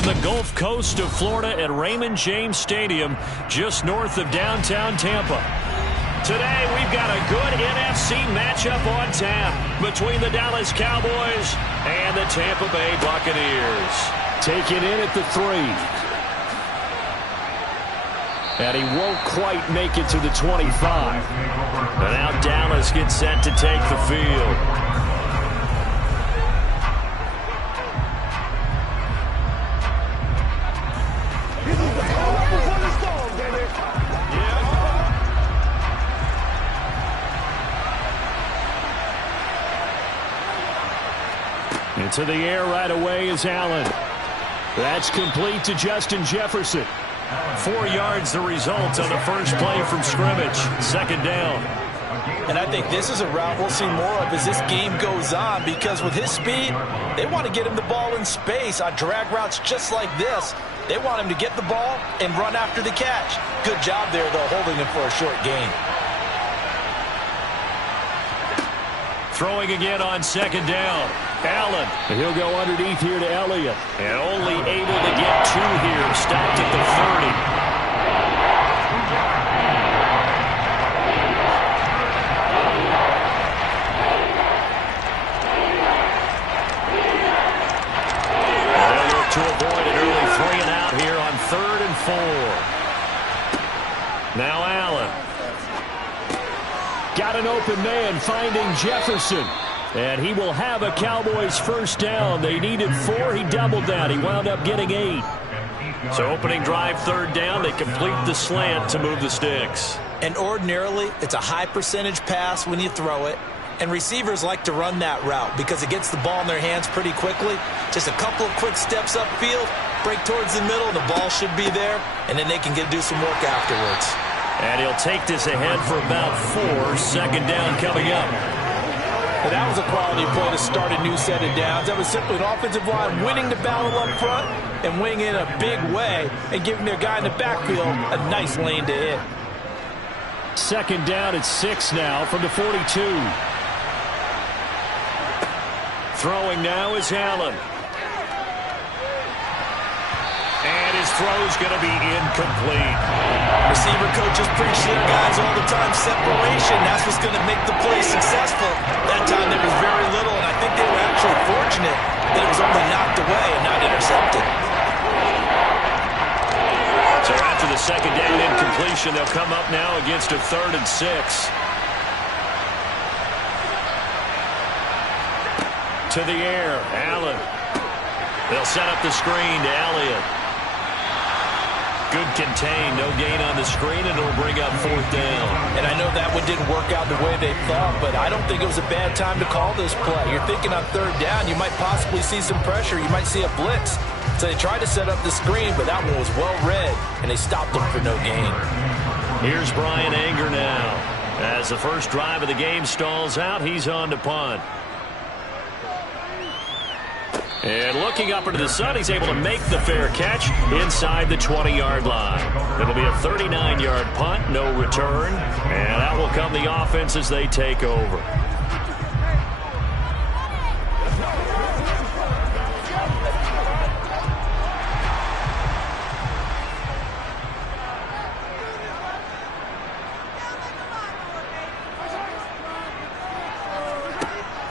on the Gulf Coast of Florida at Raymond James Stadium, just north of downtown Tampa. Today, we've got a good NFC matchup on tap between the Dallas Cowboys and the Tampa Bay Buccaneers. Taken in at the 3. And he won't quite make it to the 25. And now Dallas gets set to take the field. Into the air right away is Allen. That's complete to Justin Jefferson. 4 yards the result on the first play from scrimmage. Second down. And I think this is a route we'll see more of as this game goes on, because with his speed, they want to get him the ball in space on drag routes just like this. They want him to get the ball and run after the catch. Good job there, though, holding him for a short gain. Throwing again on second down. Allen. He'll go underneath here to Elliott. And only able to get 2 here. Stopped at the 30. And they'll look to avoid an early 3 and out here on 3rd and 4. Now Allen. Got an open man finding Jefferson. And he will have a Cowboys first down. They needed 4. He doubled that. He wound up getting 8. So opening drive, 3rd down. They complete the slant to move the sticks. And ordinarily, it's a high percentage pass when you throw it. And receivers like to run that route because it gets the ball in their hands pretty quickly. Just a couple of quick steps upfield, break towards the middle, the ball should be there, and then they can do some work afterwards. And he'll take this ahead for about 4. Second down coming up. And that was a quality play to start a new set of downs. That was simply an offensive line winning the battle up front and winning in a big way and giving their guy in the backfield a nice lane to hit. Second down at 6 now from the 42. Throwing now is Allen. And his throw's going to be incomplete. Receiver coaches preach to their guys all the time, separation. That's what's going to make the play successful. That time there was very little, and I think they were actually fortunate that it was only knocked away and not intercepted. So after the second down incompletion, they'll come up now against a 3rd and 6. To the air, Allen. They'll set up the screen to Elliott. Good contain, no gain on the screen, and it'll bring up 4th down. And I know that one didn't work out the way they thought, but I don't think it was a bad time to call this play. You're thinking on 3rd down, you might possibly see some pressure. You might see a blitz. So they tried to set up the screen, but that one was well read, and they stopped them for no gain. Here's Brian Anger now. As the first drive of the game stalls out, he's on to punt. And looking up into the sun, he's able to make the fair catch inside the 20-yard line. It'll be a 39-yard punt, no return. And out will come the offense as they take over.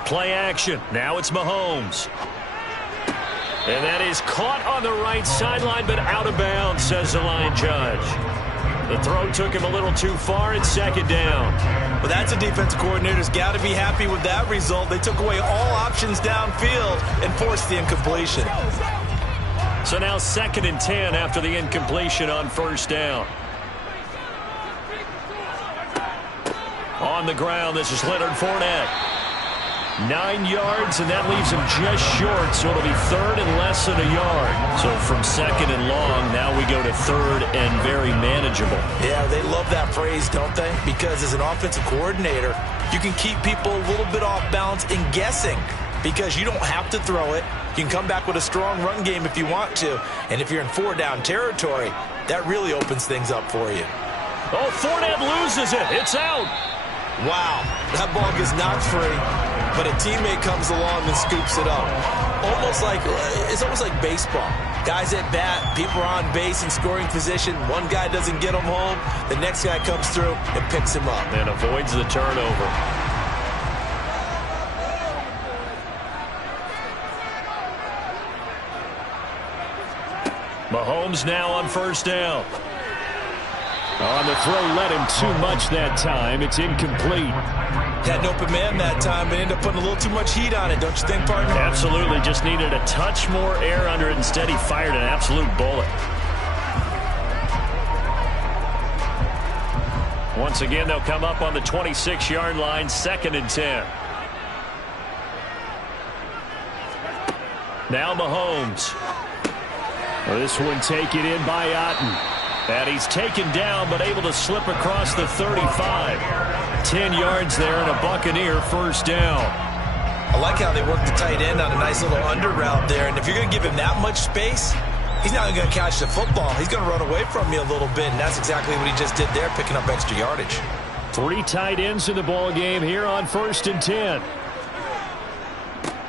Play action. Now it's Mahomes. And that is caught on the right sideline, but out of bounds, says the line judge. The throw took him a little too far. It's 2nd down. Well, that's a defensive coordinator's got to be happy with that result. They took away all options downfield and forced the incompletion. So now 2nd and 10 after the incompletion on 1st down. On the ground, this is Leonard Fournette. 9 yards, and that leaves him just short, so it'll be 3rd and less than a yard. So from 2nd and long, now we go to 3rd and very manageable. Yeah, they love that phrase, don't they? Because as an offensive coordinator, you can keep people a little bit off balance and guessing because you don't have to throw it. You can come back with a strong run game if you want to, and if you're in 4-down territory, that really opens things up for you. Oh, Fournette loses it. It's out. Wow, that ball gets knocked free, but a teammate comes along and scoops it up. It's almost like baseball. Guys at bat, people are on base in scoring position. One guy doesn't get him home. The next guy comes through and picks him up. And avoids the turnover. Mahomes now on first down. On the throw, led him too much that time. It's incomplete. Had an open man that time, but ended up putting a little too much heat on it, don't you think, partner? Absolutely. Just needed a touch more air under it. Instead, he fired an absolute bullet. Once again, they'll come up on the 26-yard line, 2nd and 10. Now Mahomes. This one taken in by Otten. And he's taken down, but able to slip across the 35. 10 yards there and a Buccaneer first down. I like how they work the tight end on a nice little under route there. And if you're going to give him that much space, he's not going to catch the football. He's going to run away from you a little bit, and that's exactly what he just did there, picking up extra yardage. 3 tight ends in the ball game here on 1st and 10.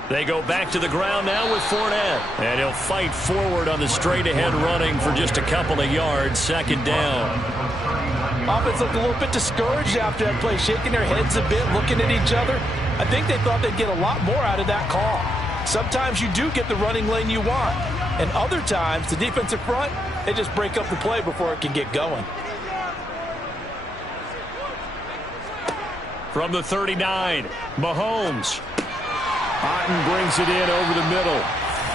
They go back to the ground now with Fournette. And he'll fight forward on the straight-ahead running for just a couple of yards. 2nd down. Offense looked a little bit discouraged after that play, shaking their heads a bit, looking at each other. I think they thought they'd get a lot more out of that call. Sometimes you do get the running lane you want. And other times, the defensive front, they just break up the play before it can get going. From the 39, Mahomes. Otten brings it in over the middle.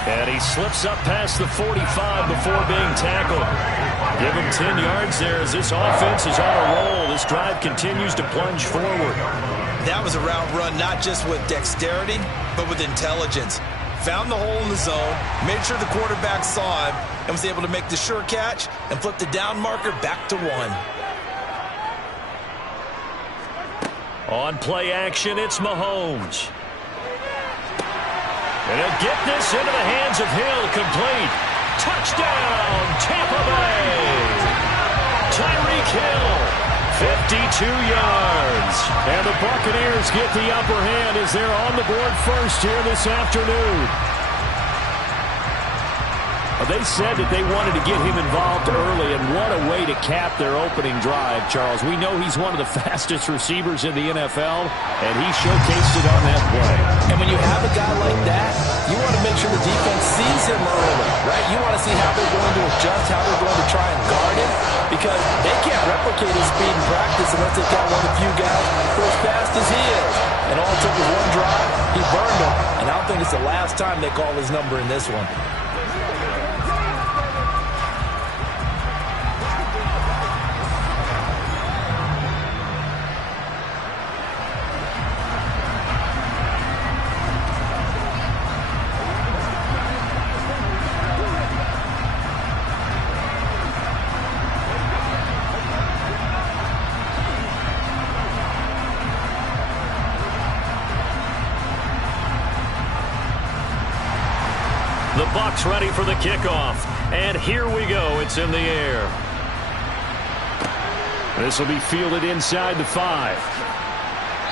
And he slips up past the 45 before being tackled. Give him 10 yards there as this offense is on a roll. This drive continues to plunge forward. That was a route run not just with dexterity, but with intelligence. Found the hole in the zone, made sure the quarterback saw him, and was able to make the sure catch and flip the down marker back to 1. On play action, it's Mahomes. And he'll get this into the hands of Hill, complete. Touchdown, Tampa Bay. Tyreek Hill, 52 yards. And the Buccaneers get the upper hand as they're on the board first here this afternoon. They said that they wanted to get him involved early, and what a way to cap their opening drive, Charles. We know he's one of the fastest receivers in the NFL, and he showcased it on that play. And when you have a guy like that, you want to make sure the defense sees him early, right? You want to see how they're going to adjust, how they're going to try and guard him, because they can't replicate his speed in practice unless they've got one of the few guys who are as fast as he is. And all it took was one drive, he burned him, and I don't think it's the last time they call his number in this one. The Bucs ready for the kickoff. And here we go. It's in the air. This will be fielded inside the 5.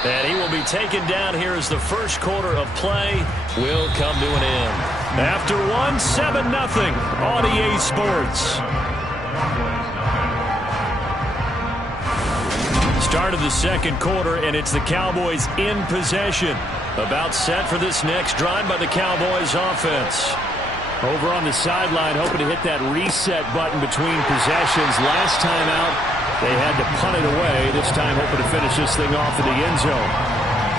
And he will be taken down here as the first quarter of play will come to an end. After one, 7-0 on EA Sports. Start of the second quarter, and it's the Cowboys in possession. About set for this next drive by the Cowboys offense. Over on the sideline, hoping to hit that reset button between possessions. Last time out, they had to punt it away. This time, hoping to finish this thing off in the end zone.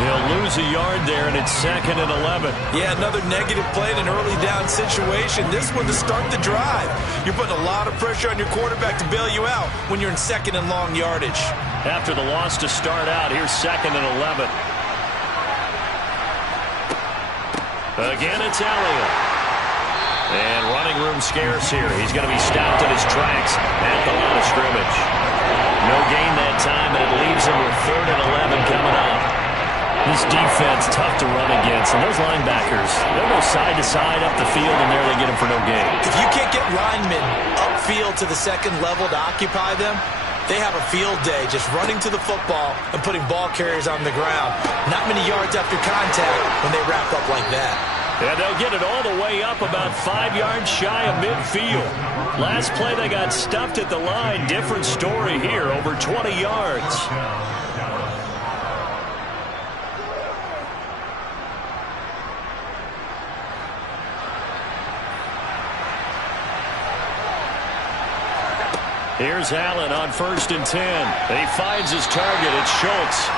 They'll lose a yard there, and it's 2nd and 11. Yeah, another negative play in an early down situation. This one to start the drive. You're putting a lot of pressure on your quarterback to bail you out when you're in 2nd and long yardage. After the loss to start out, here's 2nd and 11. Again, it's Elliott. And running room scarce here. He's going to be stopped in his tracks at the line of scrimmage. No gain that time, and it leaves him with 3rd and 11 coming up. This defense, tough to run against. And those linebackers, they'll go side to side up the field, and there they get him for no gain. If you can't get linemen upfield to the 2nd level to occupy them, they have a field day just running to the football and putting ball carriers on the ground. Not many yards after contact when they wrap up like that. And they'll get it all the way up about 5 yards shy of midfield. Last play they got stuffed at the line. Different story here, over 20 yards. Here's Allen on 1st and 10. He finds his target. It's Schultz.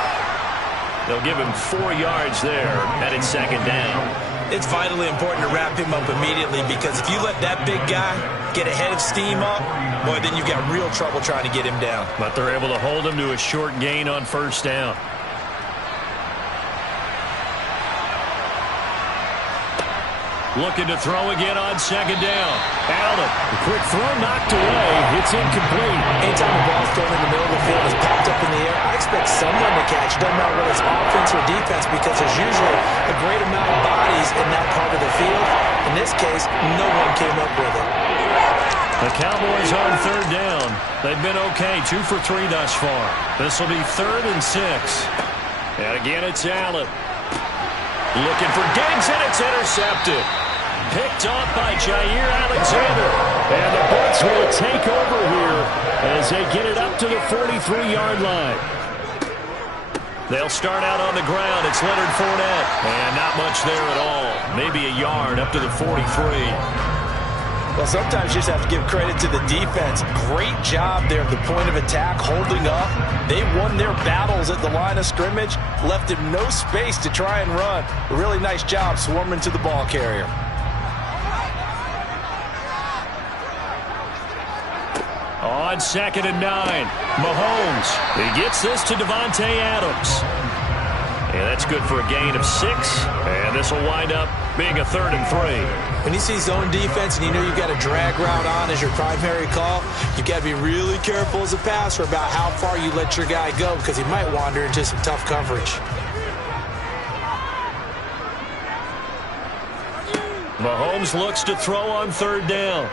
They'll give him 4 yards there, and it's 2nd down. It's vitally important to wrap him up immediately, because if you let that big guy get a head of steam up, boy, then you've got real trouble trying to get him down. But they're able to hold him to a short gain on 1st down. Looking to throw again on 2nd down. Allen, a quick throw knocked away. It's incomplete. Anytime the ball's thrown in the middle of the field, is popped up in the air, I expect someone to catch. Doesn't matter whether it's offense or defense, because there's usually a great amount of bodies in that part of the field. In this case, no one came up with it. The Cowboys on 3rd down. They've been okay, 2 for 3 thus far. This will be 3rd and 6. And again, it's Allen. Looking for Diggs, and it's intercepted. Picked off by Jair Alexander. And the Bucs will take over here as they get it up to the 43-yard line. They'll start out on the ground. It's Leonard Fournette. And not much there at all. Maybe a yard up to the 43. Well, sometimes you just have to give credit to the defense. Great job there at the point of attack, holding up. They won their battles at the line of scrimmage, left him no space to try and run. A really nice job swarming to the ball carrier. On 2nd and 9, Mahomes. He gets this to Davante Adams. And that's good for a gain of 6. And this will wind up being a 3rd and 3. When you see zone defense and you know you've got a drag route on as your primary call, you've got to be really careful as a passer about how far you let your guy go, because he might wander into some tough coverage. Mahomes looks to throw on 3rd down.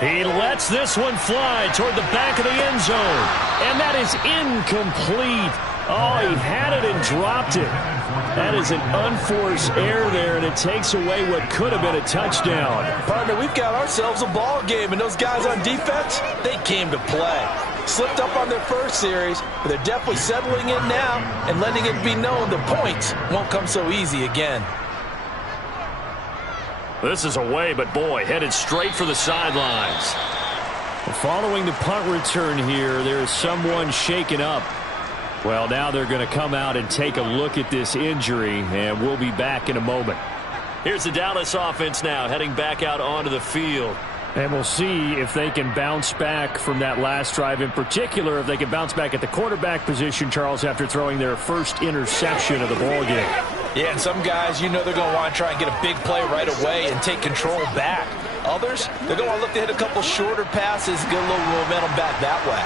He lets this one fly toward the back of the end zone. And that is incomplete. Oh, he had it and dropped it. That is an unforced error there, and it takes away what could have been a touchdown. Partner, we've got ourselves a ball game, and those guys on defense, they came to play. Slipped up on their first series, but they're definitely settling in now and letting it be known the points won't come so easy again. This is away, but boy, headed straight for the sidelines. Following the punt return here, there is someone shaken up. Well, now they're going to come out and take a look at this injury, and we'll be back in a moment. Here's the Dallas offense now, heading back out onto the field. And we'll see if they can bounce back from that last drive. In particular, if they can bounce back at the quarterback position, Charles, after throwing their first interception of the ball game. Yeah, and some guys, you know they're going to want to try and get a big play right away and take control back. Others, they're going to look to hit a couple shorter passes, get a little momentum back that way.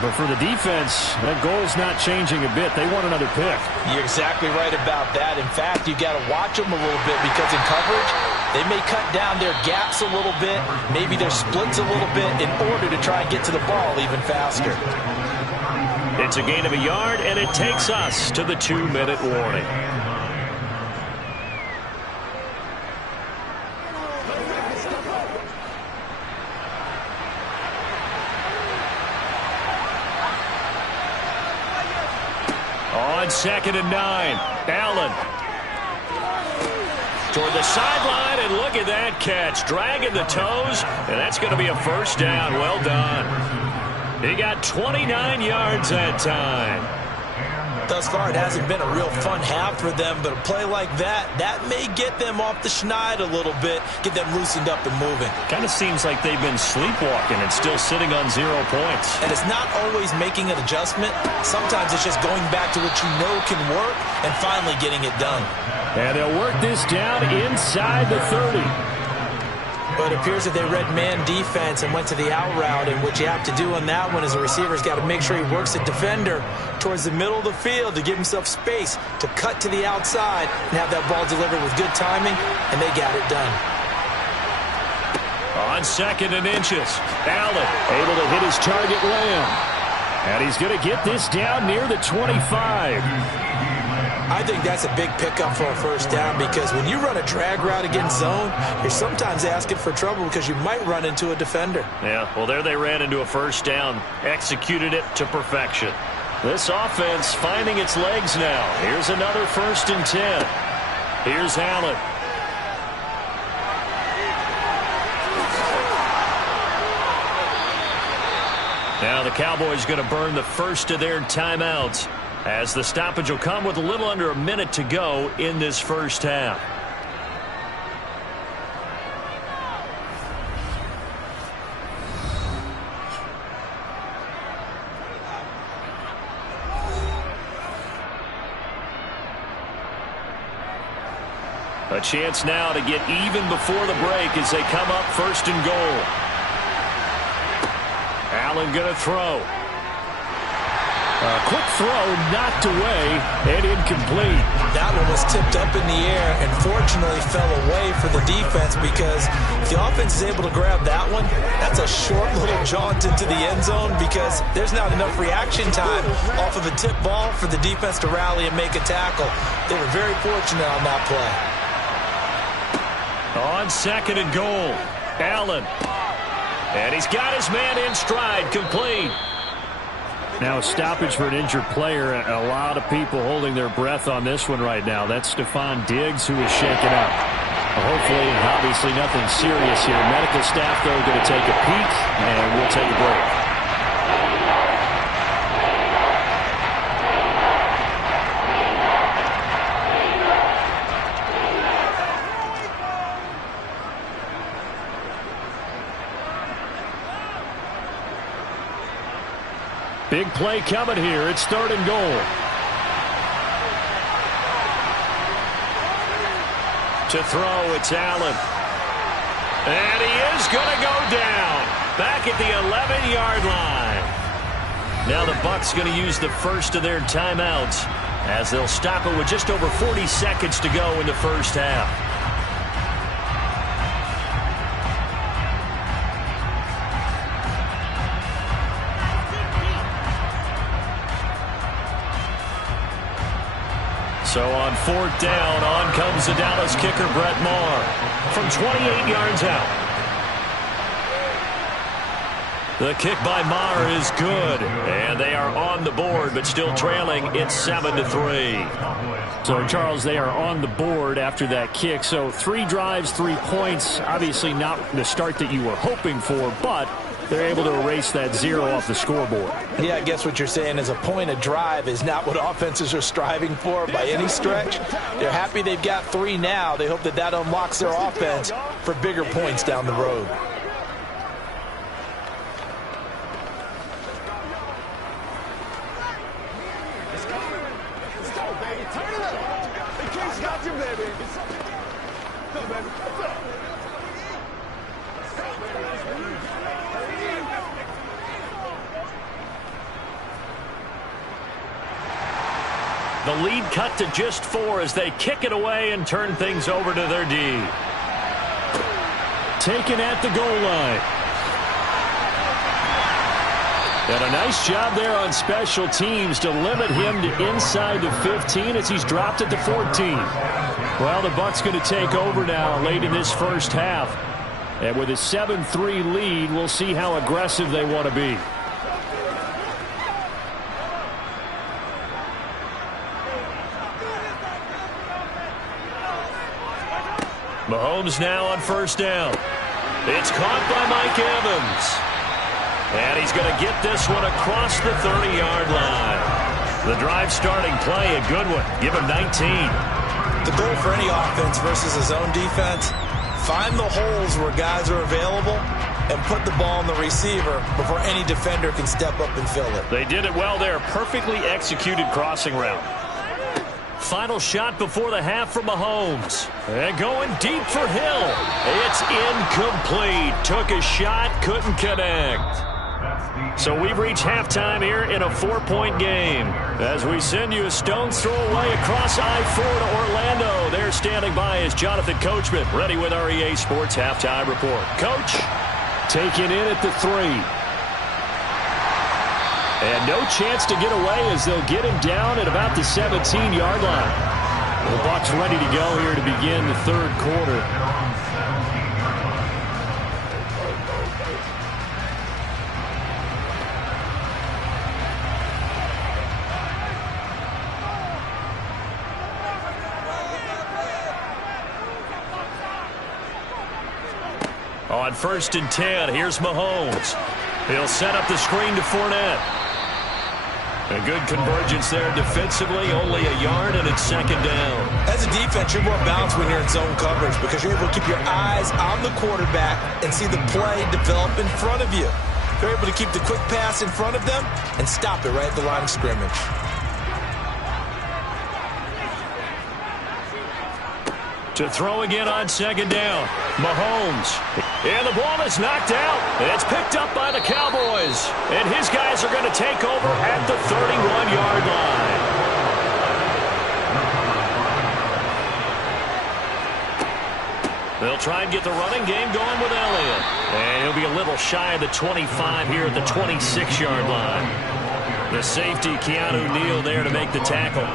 But for the defense, that goal's not changing a bit. They want another pick. You're exactly right about that. In fact, you got to watch them a little bit, because in coverage, they may cut down their gaps a little bit, maybe their splits a little bit, in order to try and get to the ball even faster. It's a gain of a yard, and it takes us to the 2-minute warning. On 2nd and 9, Allen. Toward the sideline, and look at that catch. Dragging the toes, and that's going to be a 1st down. Well done. He got 29 yards that time. Thus far, it hasn't been a real fun half for them, but a play like that may get them off the schneid a little bit, get them loosened up and moving. Kind of seems like they've been sleepwalking and still sitting on 0 points. And it's not always making an adjustment. Sometimes it's just going back to what you know can work and finally getting it done. And they'll work this down inside the 30. But it appears that they read man defense and went to the out route, and what you have to do on that one is the receiver's got to make sure he works the defender towards the middle of the field to give himself space to cut to the outside and have that ball delivered with good timing, and they got it done. On 2nd and inches, Allen able to hit his target Lamb. And he's going to get this down near the 25. I think that's a big pickup for a first down because when you run a drag route against zone, you're sometimes asking for trouble because you might run into a defender. Yeah, well, there they ran into a first down, executed it to perfection. This offense finding its legs now. Here's another 1st and 10. Here's Allen. Now the Cowboys going to burn the first of their timeouts as the stoppage will come with a little under a minute to go in this first half. A chance now to get even before the break as they come up 1st and goal. Allen going to throw. A quick throw knocked away and incomplete. That one was tipped up in the air and fortunately fell away for the defense because if the offense is able to grab that one, that's a short little jaunt into the end zone because there's not enough reaction time off of a tip ball for the defense to rally and make a tackle. They were very fortunate on that play. On 2nd and goal, Allen. And he's got his man in stride, complete. Now a stoppage for an injured player. A lot of people holding their breath on this one right now. That's Stephon Diggs who is shaken up. Hopefully, obviously nothing serious here. Medical staff, though, going to take a peek, and we'll take a break. Big play coming here. It's 3rd and goal. To throw, it's Allen. And he is going to go down. Back at the 11-yard line. Now the Bucs going to use the first of their timeouts as they'll stop it with just over 40 seconds to go in the first half. So on 4th down, on comes the Dallas kicker, Brett Maher, from 28 yards out. The kick by Maher is good, and they are on the board, but still trailing. It's 7-3. So, Charles, they are on the board after that kick. So 3 drives, 3 points. Obviously not the start that you were hoping for, but they're able to erase that 0 off the scoreboard. Yeah, I guess what you're saying is a point of drive is not what offenses are striving for by any stretch. They're happy they've got 3 now. They hope that that unlocks their offense for bigger points down the road. The lead cut to just 4 as they kick it away and turn things over to their D. Taken at the goal line. And a nice job there on special teams to limit him to inside the 15 as he's dropped it to 14. Well, the Bucs going to take over now late in this first half. And with a 7-3 lead, we'll see how aggressive they want to be. Mahomes now on 1st down. It's caught by Mike Evans. And he's going to get this one across the 30-yard line. The drive starting play, a good one. Give him 19. The goal for any offense versus a zone defense, find the holes where guys are available and put the ball on the receiver before any defender can step up and fill it. They did it well there. Perfectly executed crossing route. Final shot before the half for Mahomes. And going deep for Hill. It's incomplete. Took a shot, couldn't connect. So we've reached halftime here in a 4-point game. As we send you a stone's throw away across I-4 to Orlando. There standing by is Jonathan Coachman, ready with our EA Sports Halftime Report. Coach. Taken in at the 3. And no chance to get away as they'll get him down at about the 17-yard line. The Bucs ready to go here to begin the third quarter. On 1st and 10, here's Mahomes. He'll set up the screen to Fournette. A good convergence there defensively, only a yard, and it's 2nd down. As a defense, you're more balanced when you're in zone coverage because you're able to keep your eyes on the quarterback and see the play develop in front of you. You're able to keep the quick pass in front of them and stop it right at the line of scrimmage. To throw again on 2nd down. Mahomes. And the ball is knocked out. It's picked up by the Cowboys. And his guys are going to take over at the 31-yard line. They'll try and get the running game going with Elliott. And he'll be a little shy of the 25 here at the 26-yard line. The safety, Keanu Neal, there to make the tackle.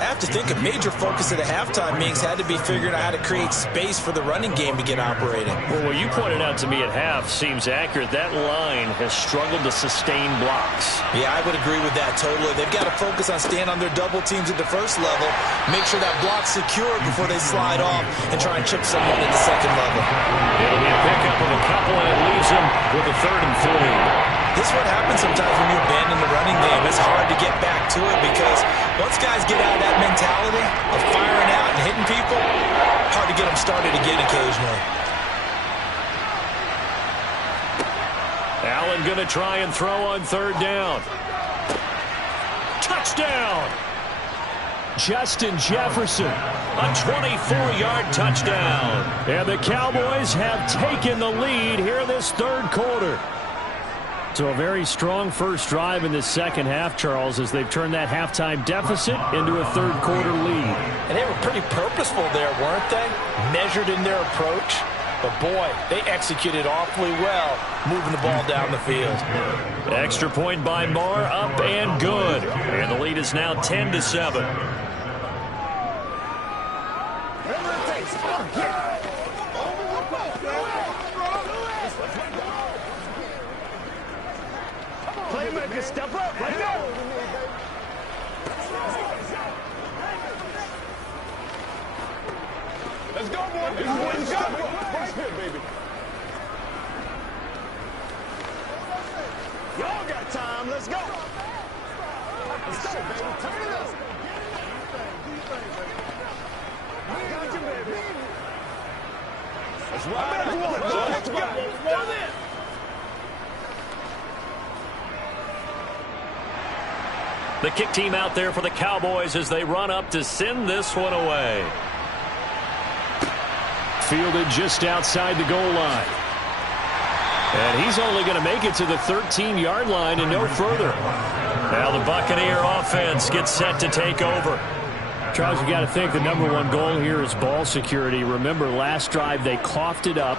I have to think a major focus at the halftime meetings had to be figuring out how to create space for the running game to get operating. Well, what you pointed out to me at half seems accurate. That line has struggled to sustain blocks. Yeah, I would agree with that totally. They've got to focus on staying on their double teams at the first level, make sure that block's secure before they slide off and try and chip someone at the second level. It'll be a pickup of a couple, and it leaves them with a 3rd and 3. This is what happens sometimes when you abandon the running game. It's hard to get back to it because once guys get out of that mentality of firing out and hitting people, hard to get them started again occasionally. Allen going to try and throw on 3rd down. Touchdown! Justin Jefferson. A 24-yard touchdown. And the Cowboys have taken the lead here in this 3rd quarter. So a very strong first drive in the second half, Charles, as they've turned that halftime deficit into a 3rd quarter lead. And they were pretty purposeful there, weren't they? Measured in their approach. But, boy, they executed awfully well moving the ball down the field. Extra point by Moore, up and good. And the lead is now 10-7. Playmaker, step up right now. Let's go, boy. Let's go. Right here, baby. Y'all got time. Let's go. Let's go, baby. Turn it up. I got you, baby. Let's ride. Let's go. Roll in. The kick team out there for the Cowboys as they run up to send this one away. Fielded just outside the goal line. And he's only going to make it to the 13-yard line and no further. Now the Buccaneer offense gets set to take over. Charles, you got to think the #1 goal here is ball security. Remember, last drive they coughed it up,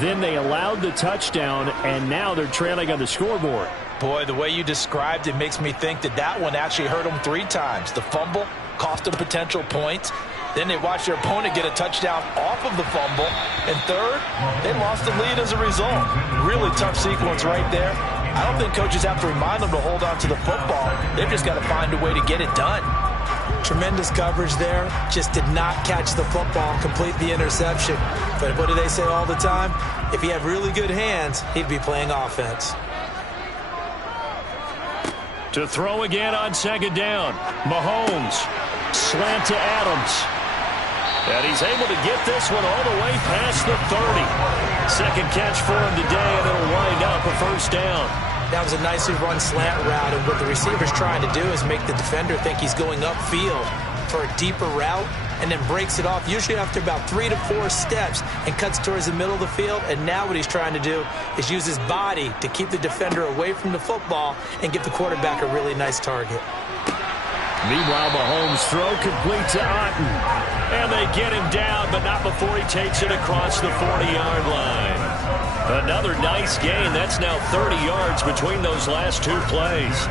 then they allowed the touchdown, and now they're trailing on the scoreboard. Boy, the way you described it makes me think that one actually hurt them 3 times. The fumble cost them potential points. Then they watched their opponent get a touchdown off of the fumble. And third, they lost the lead as a result. Really tough sequence right there. I don't think coaches have to remind them to hold on to the football. They've just got to find a way to get it done. Tremendous coverage there. Just did not catch the football and complete the interception. But what do they say all the time? If he had really good hands, he'd be playing offense. To throw again on 2nd down. Mahomes. Slant to Adams. And he's able to get this one all the way past the 30. Second catch for him today, and it'll wind up a 1st down. That was a nicely run slant route, and what the receiver's trying to do is make the defender think he's going upfield for a deeper route, and then breaks it off, usually after about 3 to 4 steps, and cuts towards the middle of the field. And now what he's trying to do is use his body to keep the defender away from the football and give the quarterback a really nice target. Meanwhile, Mahomes' throw complete to Otten. And they get him down, but not before he takes it across the 40-yard line. Another nice gain. That's now 30 yards between those last two plays.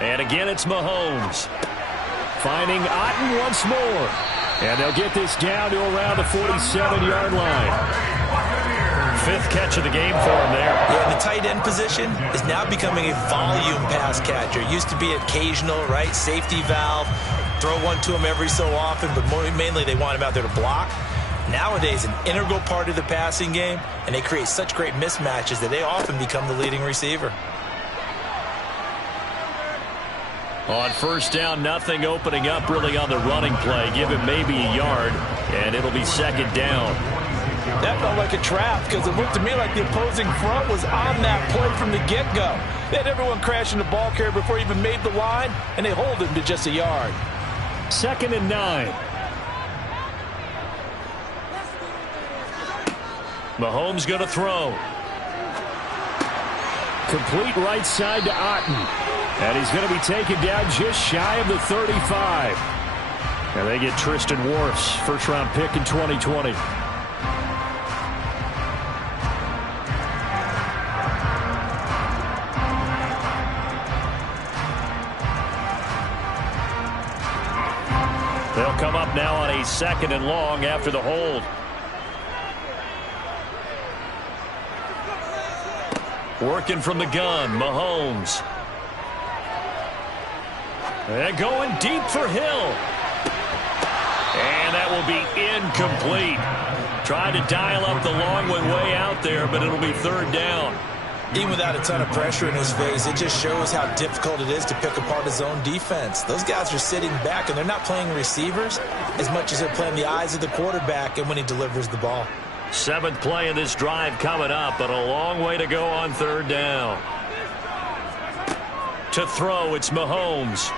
And again, it's Mahomes. Finding Otten once more. And they'll get this down to around the 47-yard line. Fifth catch of the game for him there. Yeah, the tight end position is now becoming a volume pass catcher. It used to be occasional, right? Safety valve. Throw one to him every so often, but mainly they want him out there to block. Nowadays, an integral part of the passing game, and they create such great mismatches that they often become the leading receiver. On first down, nothing opening up really on the running play. Give him maybe a yard, and it'll be second down. That felt like a trap because it looked to me like the opposing front was on that play from the get-go. They had everyone crashing the ball carrier before he even made the line, and they hold him to just a yard. 2nd and 9. Mahomes going to throw. Complete right side to Otten. And he's going to be taken down just shy of the 35. And they get Tristan Wirfs, first-round pick in 2020. They'll come up now on a 2nd and long after the hold. Working from the gun, Mahomes. And going deep for Hill. And that will be incomplete. Trying to dial up the long one way out there, but it'll be 3rd down. Even without a ton of pressure in his face, it just shows how difficult it is to pick apart his own defense. Those guys are sitting back, and they're not playing receivers as much as they're playing the eyes of the quarterback and when he delivers the ball. 7th play of this drive coming up, but a long way to go on 3rd down. To throw, it's Mahomes.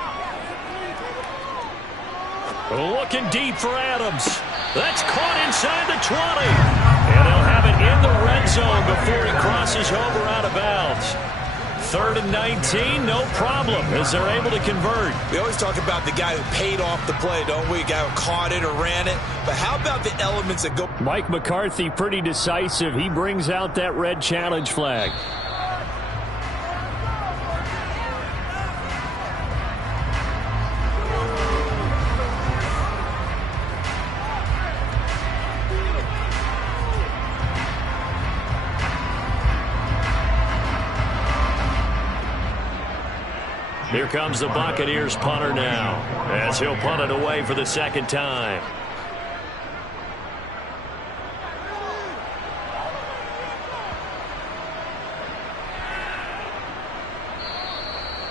Looking deep for Adams. That's caught inside the 20. And they'll have it in the red zone before he crosses over out of bounds. 3rd and 19, no problem, as they're able to convert. We always talk about the guy who paid off the play, don't we? The guy who caught it or ran it. But how about the elements that go... Mike McCarthy, pretty decisive. He brings out that red challenge flag. Here comes the Buccaneers punter now, as he'll punt it away for the 2nd time.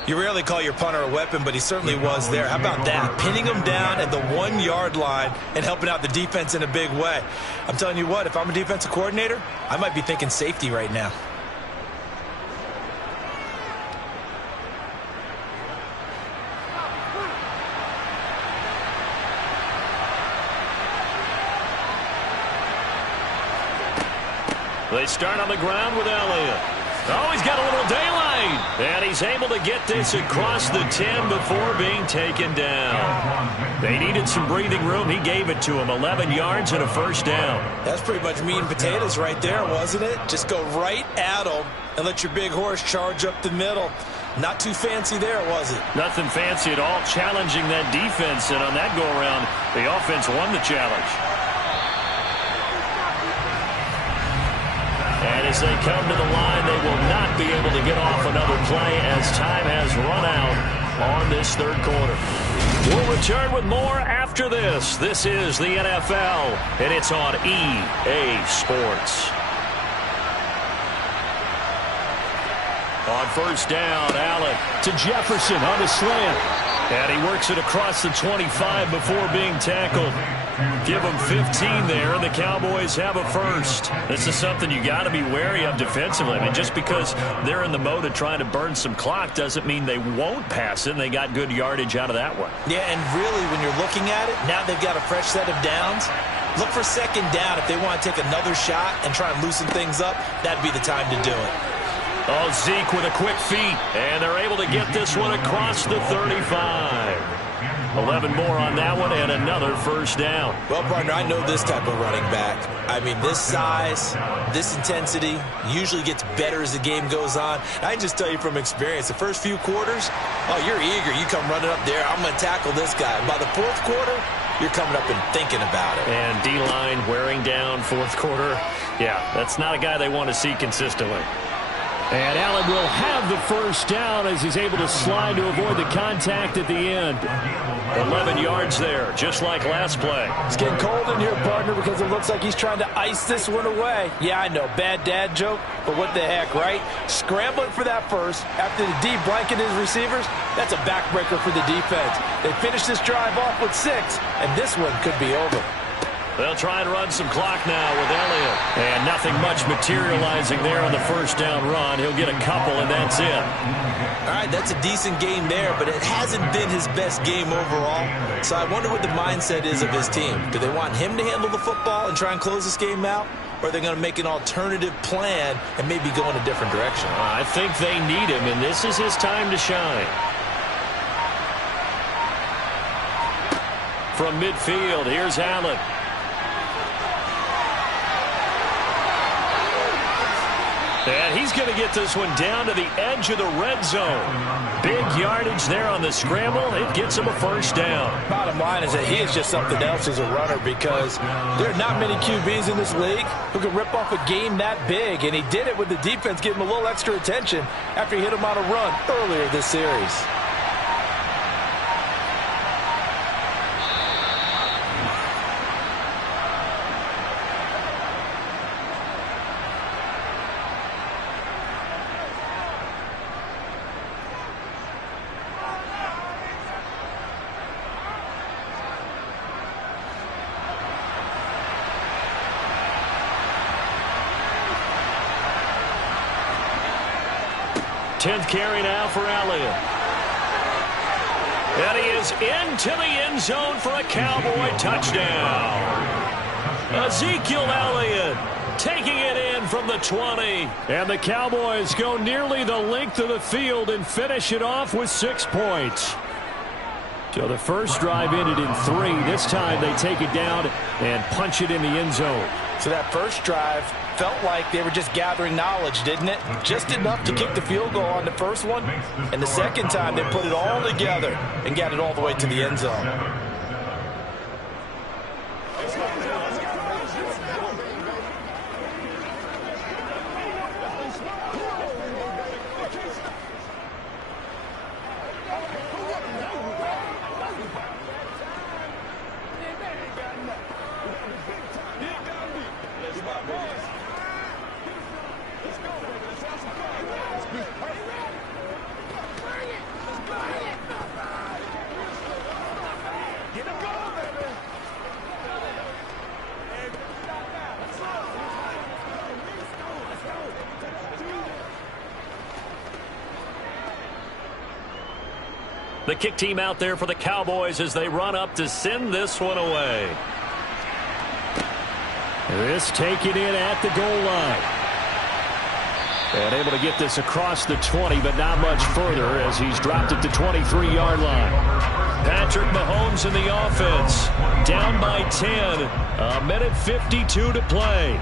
You rarely call your punter a weapon, but he certainly was there. How about that? Pinning him down at the 1-yard line and helping out the defense in a big way. I'm telling you what, if I'm a defensive coordinator, I might be thinking safety right now. They start on the ground with Elliott. Oh, he's got a little daylight. And he's able to get this across the 10 before being taken down. They needed some breathing room. He gave it to him. 11 yards and a 1st down. That's pretty much meat and potatoes right there, wasn't it? Just go right at him and let your big horse charge up the middle. Not too fancy there, was it? Nothing fancy at all. Challenging that defense. And on that go-around, the offense won the challenge. And as they come to the line, they will not be able to get off another play as time has run out on this 3rd quarter. We'll return with more after this. This is the NFL, and it's on EA Sports. On 1st down, Allen to Jefferson on the slant. And he works it across the 25 before being tackled. Give them 15 there, and the Cowboys have a 1st. This is something you got to be wary of defensively. I mean, just because they're in the mode of trying to burn some clock doesn't mean they won't pass it, and they got good yardage out of that one. Yeah, and really, when you're looking at it, now they've got a fresh set of downs. Look for 2nd down if they want to take another shot and try and loosen things up. That'd be the time to do it. Oh, Zeke with a quick feet, and they're able to get this one across the 35. 11 more on that one, and another first down. Well, partner, I know this type of running back. I mean, this size, this intensity usually gets better as the game goes on. I can just tell you from experience, the first few quarters, oh, you're eager. You come running up there, I'm going to tackle this guy. By the fourth quarter, you're coming up and thinking about it. And D-line wearing down fourth quarter. Yeah, that's not a guy they want to see consistently. And Allen will have the first down as he's able to slide to avoid the contact at the end. 11 yards there, just like last play. It's getting cold in here, partner, because it looks like he's trying to ice this one away. Yeah, I know, bad dad joke, but what the heck, right? Scrambling for that first after the D blanket his receivers, that's a backbreaker for the defense. They finish this drive off with 6, and this one could be over. They'll try and run some clock now with Elliott. And nothing much materializing there on the first down run. He'll get a couple, and that's it. All right, that's a decent game there, but it hasn't been his best game overall. So I wonder what the mindset is of his team. Do they want him to handle the football and try and close this game out? Or are they going to make an alternative plan and maybe go in a different direction? I think they need him, and this is his time to shine. From midfield, here's Allen. And he's going to get this one down to the edge of the red zone. Big yardage there on the scramble. It gets him a first down. Bottom line is that he is just something else as a runner, because there are not many QBs in this league who can rip off a game that big. And he did it with the defense giving him a little extra attention after he hit him on a run earlier this series. Tenth carry now for Elliott. And he is into the end zone for a Cowboy touchdown. Ezekiel Elliott taking it in from the 20. And the Cowboys go nearly the length of the field and finish it off with 6 points. So the first drive ended in 3. This time they take it down and punch it in the end zone. So that first drive felt like they were just gathering knowledge, didn't it? Just enough to kick the field goal on the first one. And the second time they put it all together and got it all the way to the end zone. The kick team out there for the Cowboys as they run up to send this one away. This taken in at the goal line. And able to get this across the 20, but not much further as he's dropped it to 23-yard line. Patrick Mahomes in the offense. Down by 10. A minute 52 to play.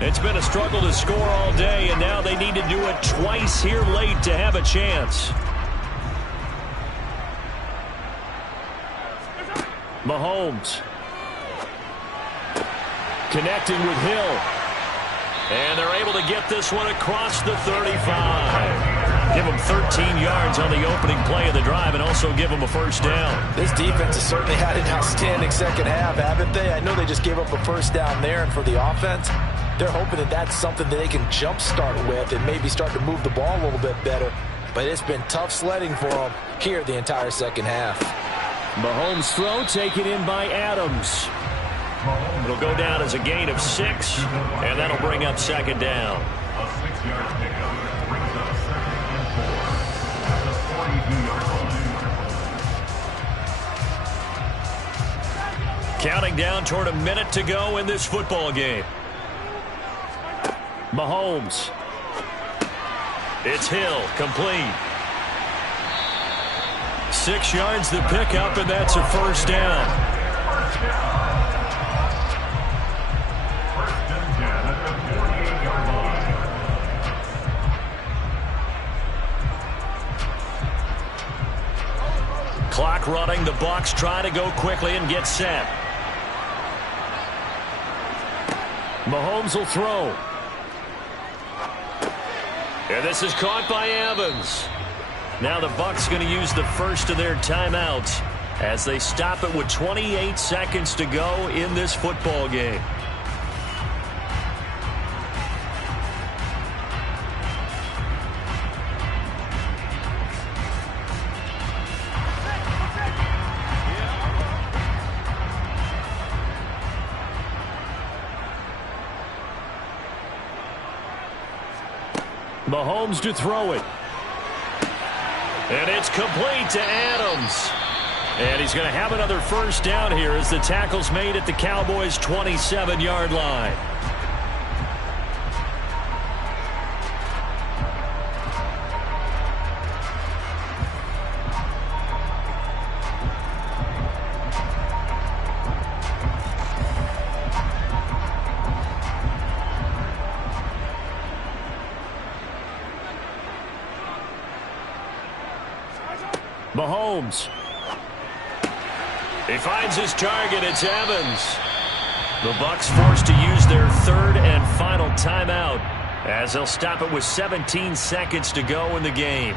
It's been a struggle to score all day, and now they need to do it twice here late to have a chance. Mahomes connecting with Hill. And they're able to get this one across the 35. Give them 13 yards on the opening play of the drive and also give them a first down. This defense has certainly had an outstanding second half, haven't they? I know they just gave up a first down there, and for the offense, they're hoping that that's something that they can jumpstart with and maybe start to move the ball a little bit better. But it's been tough sledding for them here the entire second half. Mahomes' throw taken in by Adams. It'll go down as a gain of 6, and that'll bring up second down. Counting down toward a minute to go in this football game. Mahomes. It's Hill, complete. 6 yards to pick up, and that's a first down. Clock running. The Bucs try to go quickly and get set. Mahomes will throw. And this is caught by Evans. Now the Bucs going to use the first of their timeouts as they stop it with 28 seconds to go in this football game. Mahomes to throw it. And it's complete to Adams. And he's going to have another first down here as the tackle's made at the Cowboys' 27-yard line. Mahomes. He finds his target. It's Evans. The Bucs forced to use their third and final timeout as they'll stop it with 17 seconds to go in the game.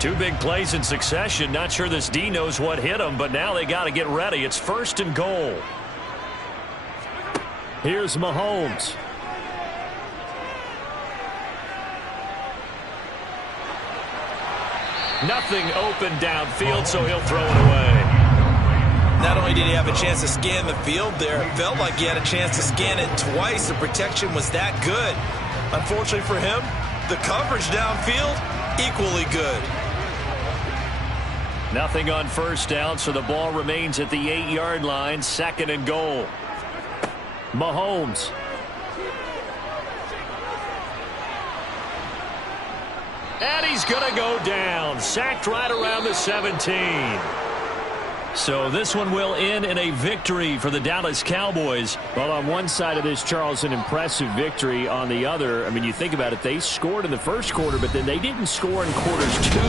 Two big plays in succession. Not sure this D knows what hit him, but now they got to get ready. It's first and goal. Here's Mahomes. Nothing open downfield, so he'll throw it away. Not only did he have a chance to scan the field there, it felt like he had a chance to scan it twice. The protection was that good. Unfortunately for him, the coverage downfield, equally good. Nothing on first down, so the ball remains at the 8-yard line, second and goal. Mahomes. And he's going to go down. Sacked right around the 17. So this one will end in a victory for the Dallas Cowboys. Well, on one side of this, Charles, an impressive victory. On the other, I mean, you think about it, they scored in the first quarter, but then they didn't score in quarters 2,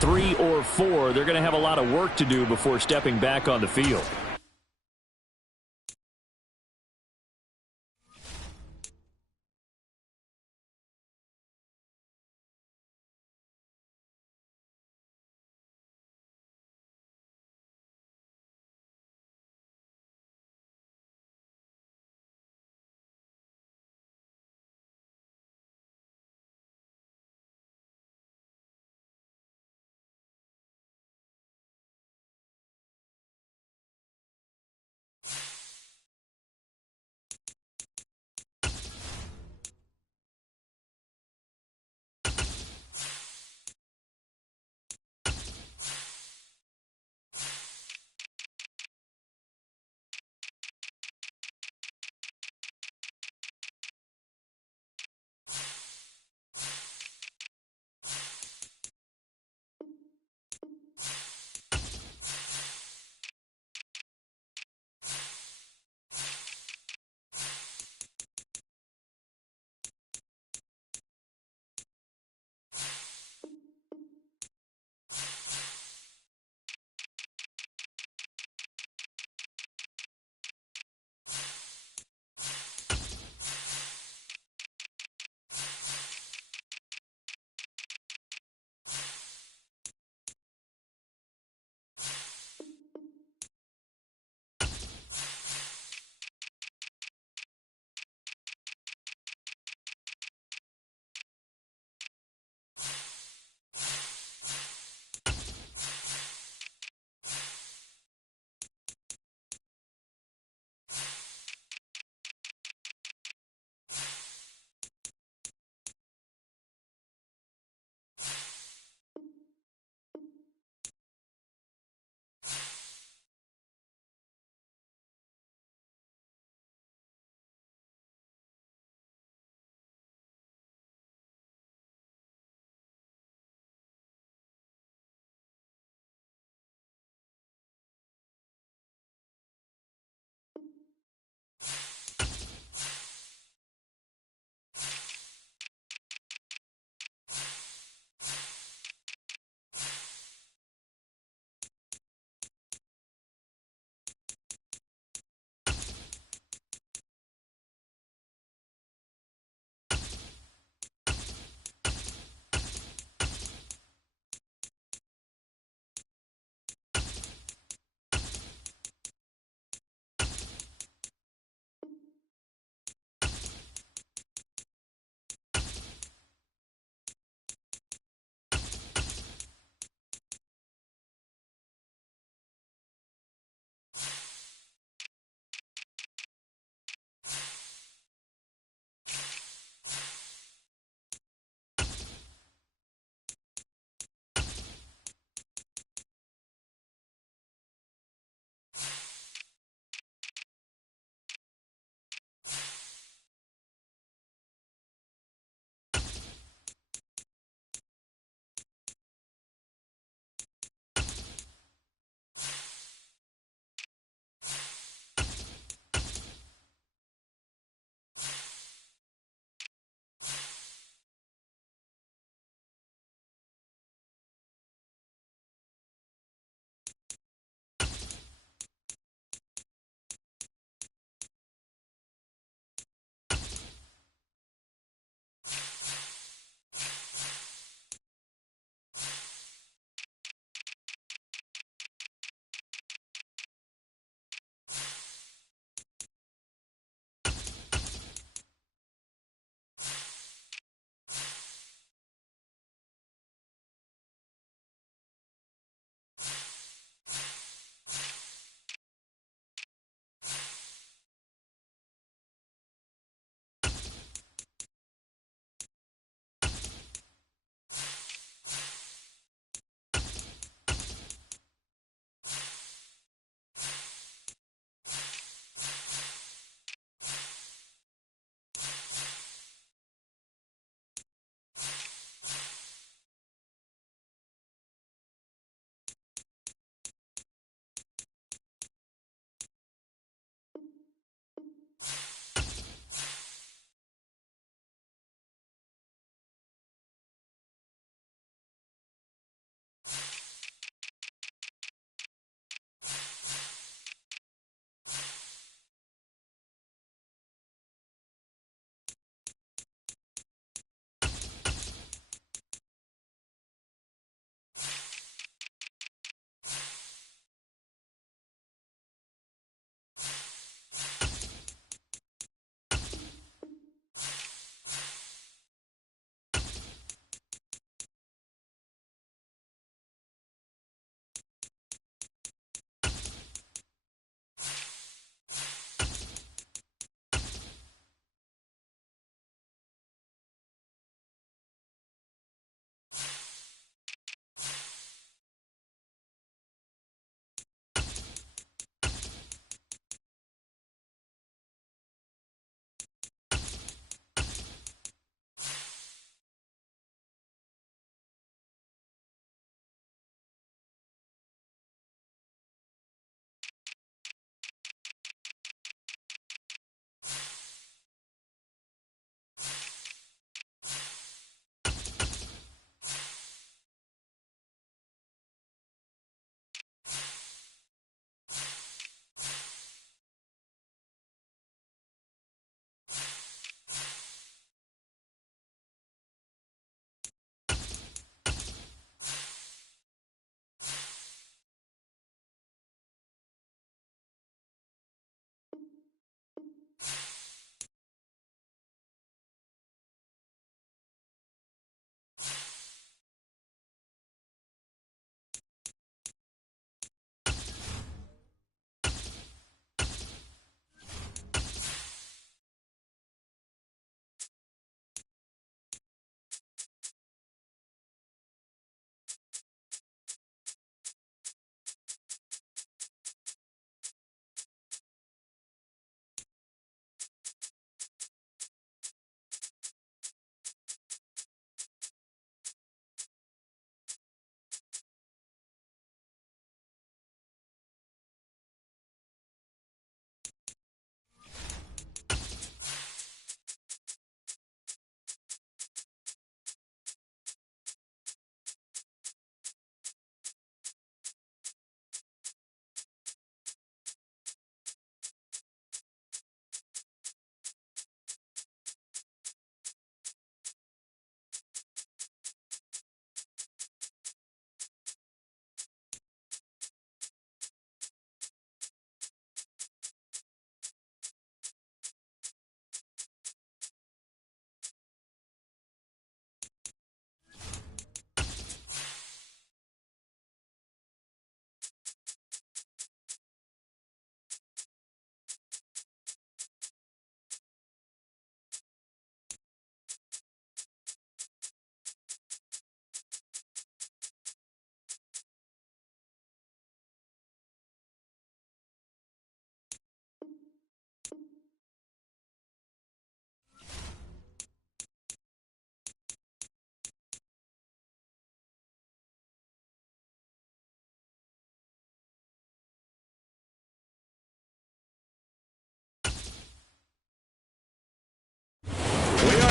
3, or 4. They're going to have a lot of work to do before stepping back on the field.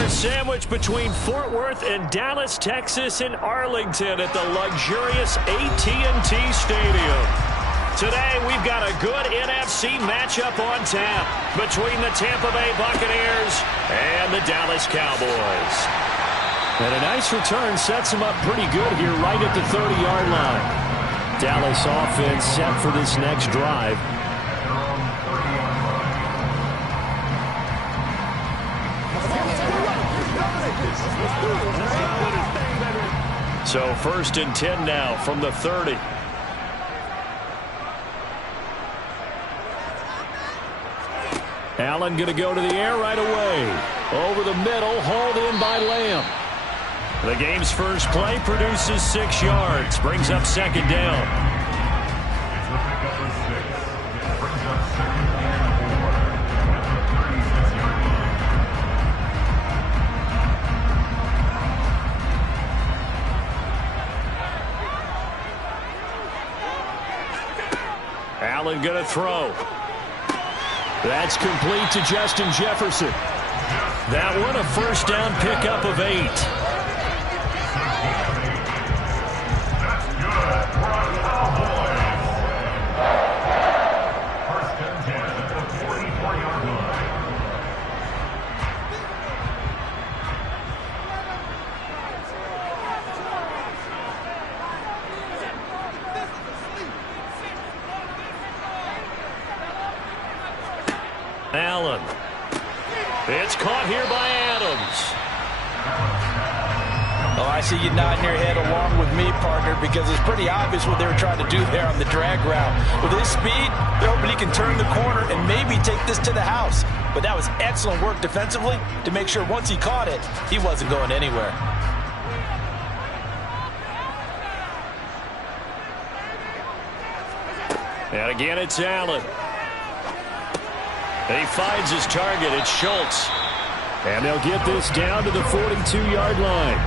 They're sandwiched between Fort Worth and Dallas, Texas, and Arlington at the luxurious AT&T Stadium. Today, we've got a good NFC matchup on tap between the Tampa Bay Buccaneers and the Dallas Cowboys. And a nice return sets them up pretty good here right at the 30-yard line. Dallas offense set for this next drive. So 1st and 10 now from the 30. Allen going to go to the air right away. Over the middle, hauled in by Lamb. The game's first play produces 6 yards. Brings up 2nd down. Allen going to throw. That's complete to Justin Jefferson. That one a first down pickup of 8. Allen. It's caught here by Adams. Oh, I see you nodding your head along with me, partner, because it's pretty obvious what they were trying to do there on the drag route. With his speed, they're hoping he can turn the corner and maybe take this to the house. But that was excellent work defensively to make sure once he caught it, he wasn't going anywhere. And again, it's Allen. He finds his target. It's Schultz. And they'll get this down to the 42-yard line.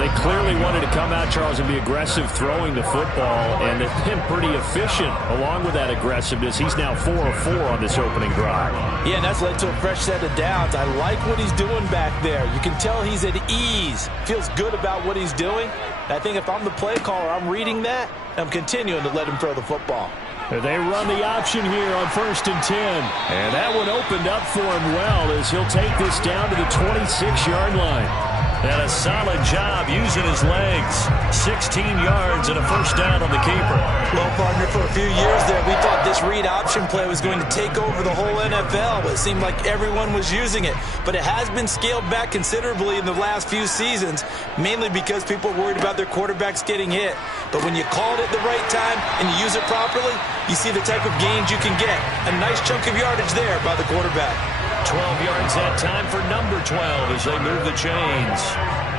They clearly wanted to come out, Charles, and be aggressive throwing the football, and they've been pretty efficient along with that aggressiveness. He's now 4 of 4 on this opening drive. Yeah, and that's led to a fresh set of downs. I like what he's doing back there. You can tell he's at ease. Feels good about what he's doing. And I think if I'm the play caller, I'm reading that, and I'm continuing to let him throw the football. They run the option here on 1st and 10. And that one opened up for him well as he'll take this down to the 26-yard line. And a solid job using his legs. 16 yards and a first down on the keeper. Well, partner, for a few years there, we thought this read option play was going to take over the whole NFL. It seemed like everyone was using it. But it has been scaled back considerably in the last few seasons, mainly because people are worried about their quarterbacks getting hit. But when you call it at the right time and you use it properly, you see the type of gains you can get. A nice chunk of yardage there by the quarterback. 12 yards that time for number 12 as they move the chains.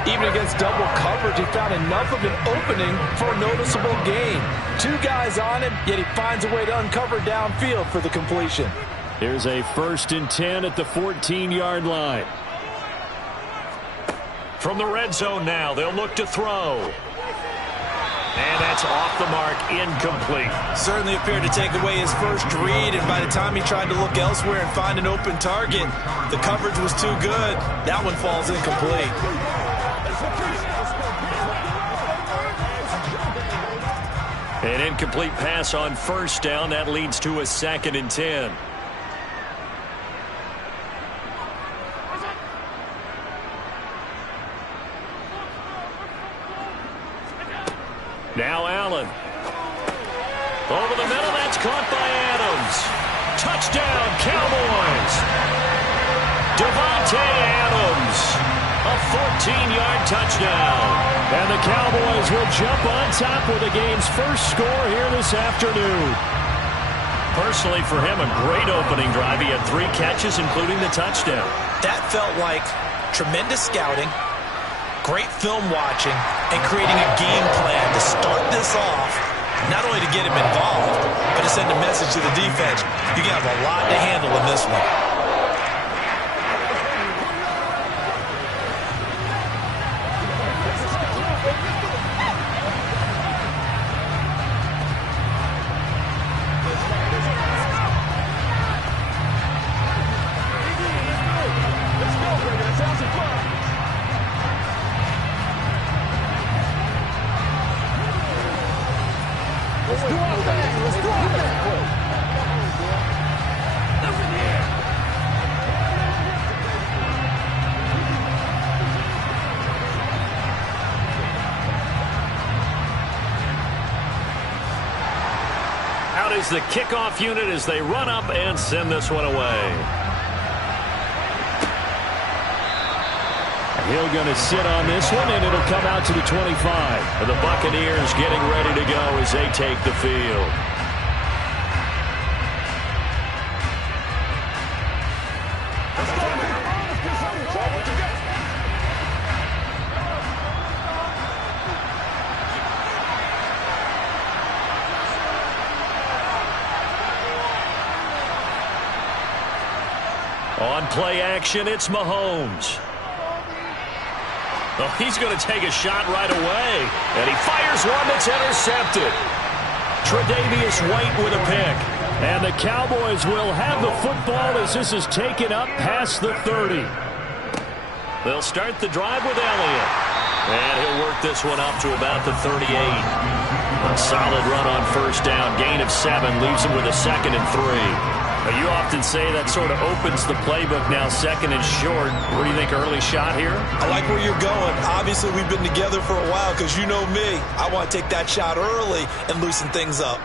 Even against double coverage, he found enough of an opening for a noticeable gain. 2 guys on him, yet he finds a way to uncover downfield for the completion. Here's a 1st and 10 at the 14-yard line. From the red zone now, they'll look to throw. And that's off the mark, incomplete. Certainly appeared to take away his first read, and by the time he tried to look elsewhere and find an open target, the coverage was too good. That one falls incomplete. An incomplete pass on first down. That leads to a 2nd and 10. Now Allen. Over the middle, that's caught by Adams. Touchdown, Cowboys. Devontae Adams. A 14-yard touchdown. And the Cowboys will jump on top with the game's first score here this afternoon. Personally, for him, a great opening drive. He had 3 catches, including the touchdown. That felt like tremendous scouting, great film watching, and creating a game plan to start this off, not only to get him involved, but to send a message to the defense. You have a lot to handle in this one. Let's go, baby. Let's have some fun. Let's do our thing. Let's do our thing. Out is the kickoff unit as they run up and send this one away. Hill going to sit on this one, and it'll come out to the 25. And the Buccaneers getting ready to go as they take the field. On play action, it's Mahomes. Oh, he's going to take a shot right away. And he fires one that's intercepted. Tre'Davious White with a pick. And the Cowboys will have the football as this is taken up past the 30. They'll start the drive with Elliott. And he'll work this one up to about the 38. A solid run on first down. Gain of 7 leaves him with a 2nd and 3. You often say that sort of opens the playbook now, 2nd and short. What do you think, early shot here? I like where you're going. Obviously, we've been together for a while because you know me. I want to take that shot early and loosen things up.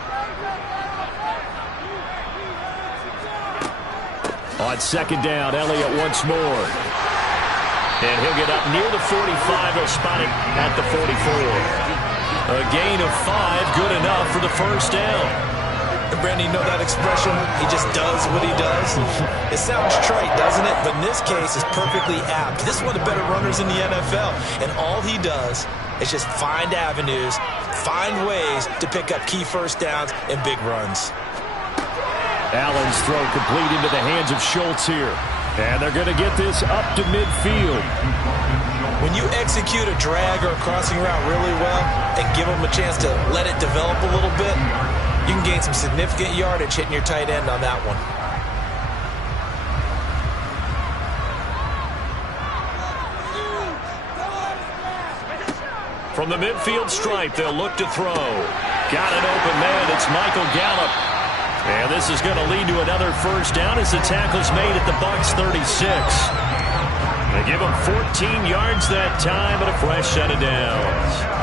On 2nd down, Elliott once more. And he'll get up near the 45. They'll spot him at the 44. A gain of 5, good enough for the first down. Brandon, you know that expression? He just does what he does. It sounds trite, doesn't it? But in this case, it's perfectly apt. This is one of the better runners in the NFL. And all he does is just find avenues, find ways to pick up key first downs and big runs. Allen's throw complete into the hands of Schultz here. And they're going to get this up to midfield. When you execute a drag or a crossing route really well and give them a chance to let it develop a little bit, you can gain some significant yardage hitting your tight end on that one. From the midfield stripe, they'll look to throw. Got an open man. It's Michael Gallup. And this is going to lead to another first down as the tackle's made at the Bucs 36. They give him 14 yards that time and a fresh set of downs.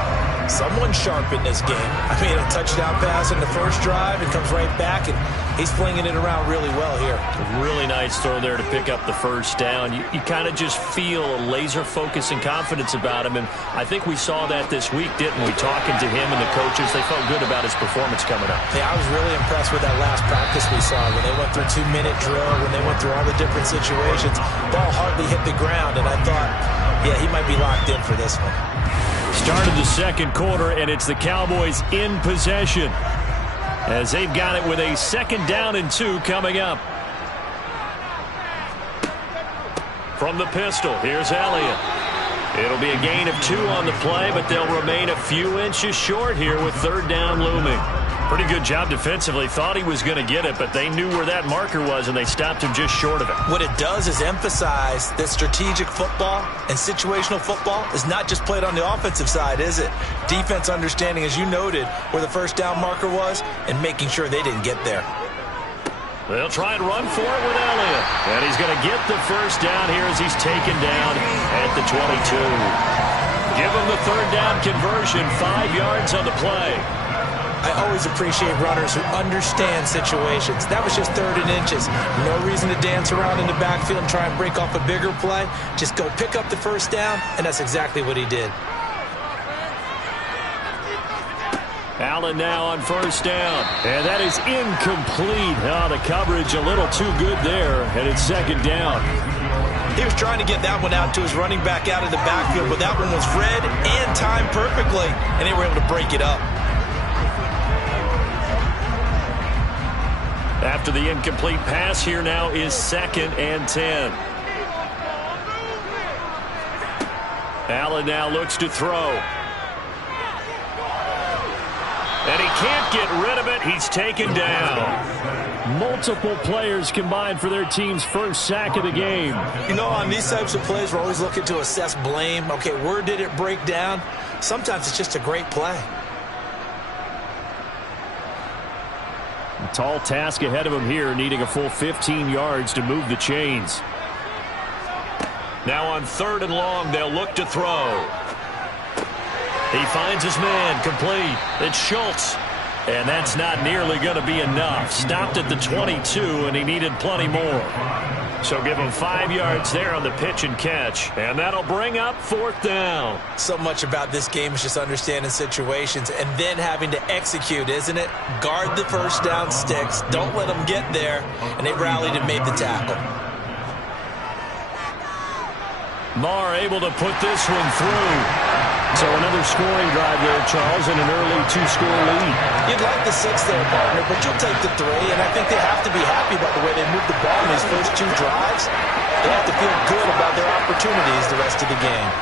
Someone sharp in this game. I mean, a touchdown pass in the first drive and comes right back, and he's flinging it around really well here. Really nice throw there to pick up the first down. You kind of just feel a laser focus and confidence about him, and I think we saw that this week, didn't we? Talking to him and the coaches, they felt good about his performance coming up. Yeah, I was really impressed with that last practice we saw when they went through 2-minute drill, when they went through all the different situations. Ball hardly hit the ground, and I thought, yeah, he might be locked in for this one. Started the second quarter, and it's the Cowboys in possession as they've got it with a 2nd down and 2 coming up. From the pistol, here's Elliott. It'll be a gain of 2 on the play, but they'll remain a few inches short here with 3rd down looming. Pretty good job defensively. Thought he was going to get it, but they knew where that marker was, and they stopped him just short of it. What it does is emphasize that strategic football and situational football is not just played on the offensive side, is it? Defense understanding, as you noted, where the first down marker was and making sure they didn't get there. They'll try and run for it with Elliott. And he's going to get the first down here as he's taken down at the 22. Give him the 3rd down conversion, 5 yards on the play. I always appreciate runners who understand situations. That was just 3rd and inches. No reason to dance around in the backfield and try and break off a bigger play. Just go pick up the first down, and that's exactly what he did. Allen now on first down. And that is incomplete. Oh, the coverage a little too good there, and it's 2nd down. He was trying to get that one out to his running back out of the backfield, but that one was read and timed perfectly, and they were able to break it up. After the incomplete pass, here now is 2nd and 10. Allen now looks to throw. And he can't get rid of it. He's taken down. Multiple players combined for their team's first sack of the game. You know, on these types of plays, we're always looking to assess blame. Okay, where did it break down? Sometimes it's just a great play. A tall task ahead of him here, needing a full 15 yards to move the chains. Now on 3rd and long, they'll look to throw. He finds his man, complete. It's Schultz. And that's not nearly going to be enough. Stopped at the 22, and he needed plenty more. So give him 5 yards there on the pitch and catch. And that'll bring up 4th down. So much about this game is just understanding situations and then having to execute, isn't it? Guard the first down sticks. Don't let them get there. And they rallied and made the tackle. Marr able to put this one through. So another scoring drive there, Charles, and an early 2-score lead. You'd like the 6 there, partner, but you'll take the 3, and I think they have to be happy about the way they moved the ball in these first 2 drives. They have to feel good about their opportunities the rest of the game.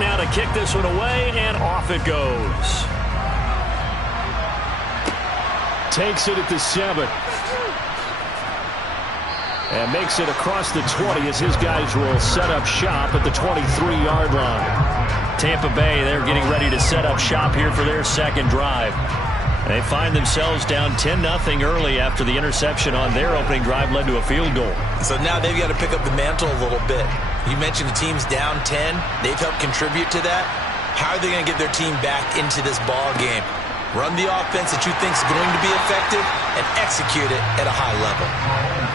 Now to kick this one away, and off it goes. Takes it at the 7. And makes it across the 20 as his guys will set up shop at the 23-yard line. Tampa Bay, they're getting ready to set up shop here for their 2nd drive. They find themselves down 10-0 early after the interception on their opening drive led to a field goal. So now they've got to pick up the mantle a little bit. You mentioned the team's down 10. They've helped contribute to that. How are they going to get their team back into this ball game? Run the offense that you think is going to be effective and execute it at a high level.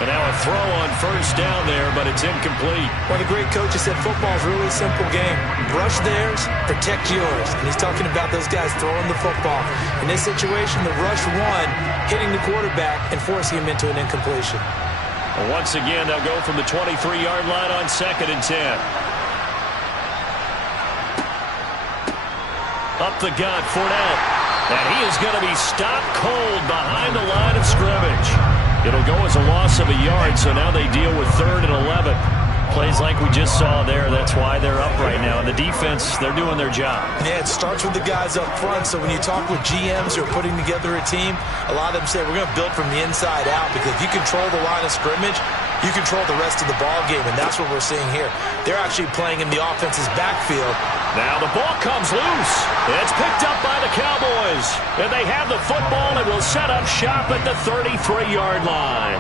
And now a throw on 1st down there, but it's incomplete. One of the great coaches said football is really a simple game. Rush theirs, protect yours. And he's talking about those guys throwing the football. In this situation, the rush one, hitting the quarterback and forcing him into an incompletion. Once again, they'll go from the 23-yard line on 2nd and 10. Up the gut, Fournette. And he is going to be stopped cold behind the line of scrimmage. It'll go as a loss of a yard, so now they deal with 3rd and 11. Plays like we just saw there. That's why they're up right now. And the defense, they're doing their job. Yeah, it starts with the guys up front. So when you talk with GMs who are putting together a team, a lot of them say we're going to build from the inside out, because if you control the line of scrimmage, you control the rest of the ball game, and that's what we're seeing here. They're actually playing in the offense's backfield. Now the ball comes loose. It's picked up by the Cowboys. And they have the football and will set up shop at the 33-yard line.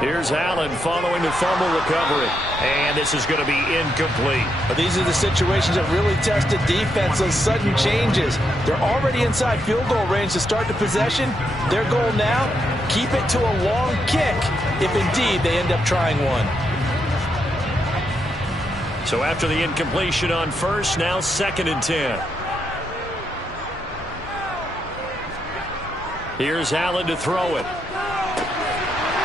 Here's Allen following the fumble recovery. And this is going to be incomplete. But these are the situations that really test the defense, those sudden changes. They're already inside field goal range to start the possession. Their goal now, keep it to a long kick, if indeed they end up trying one. So after the incompletion on 1st, now 2nd and 10. Here's Allen to throw it.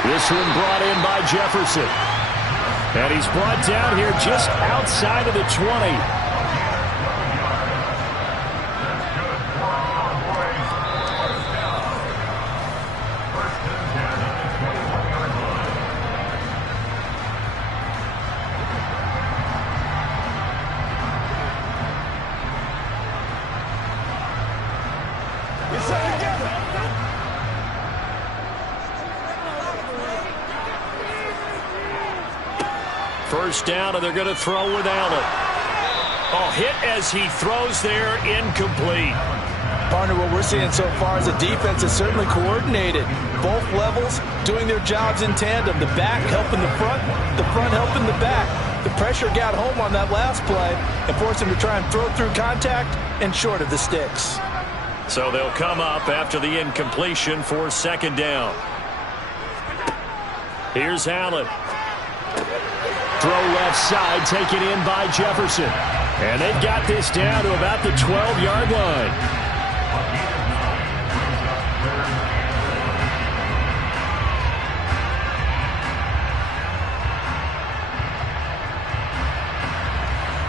This one brought in by Jefferson. And he's brought down here just outside of the 20. First down, and they're going to throw with Allen. Oh, hit as he throws there, incomplete. Partner, what we're seeing so far is the defense is certainly coordinated. Both levels doing their jobs in tandem. The back helping the front helping the back. The pressure got home on that last play and forced him to try and throw through contact and short of the sticks. So they'll come up after the incompletion for 2nd down. Here's Allen. Throw left side, taken in by Jefferson. And they've got this down to about the 12-yard line.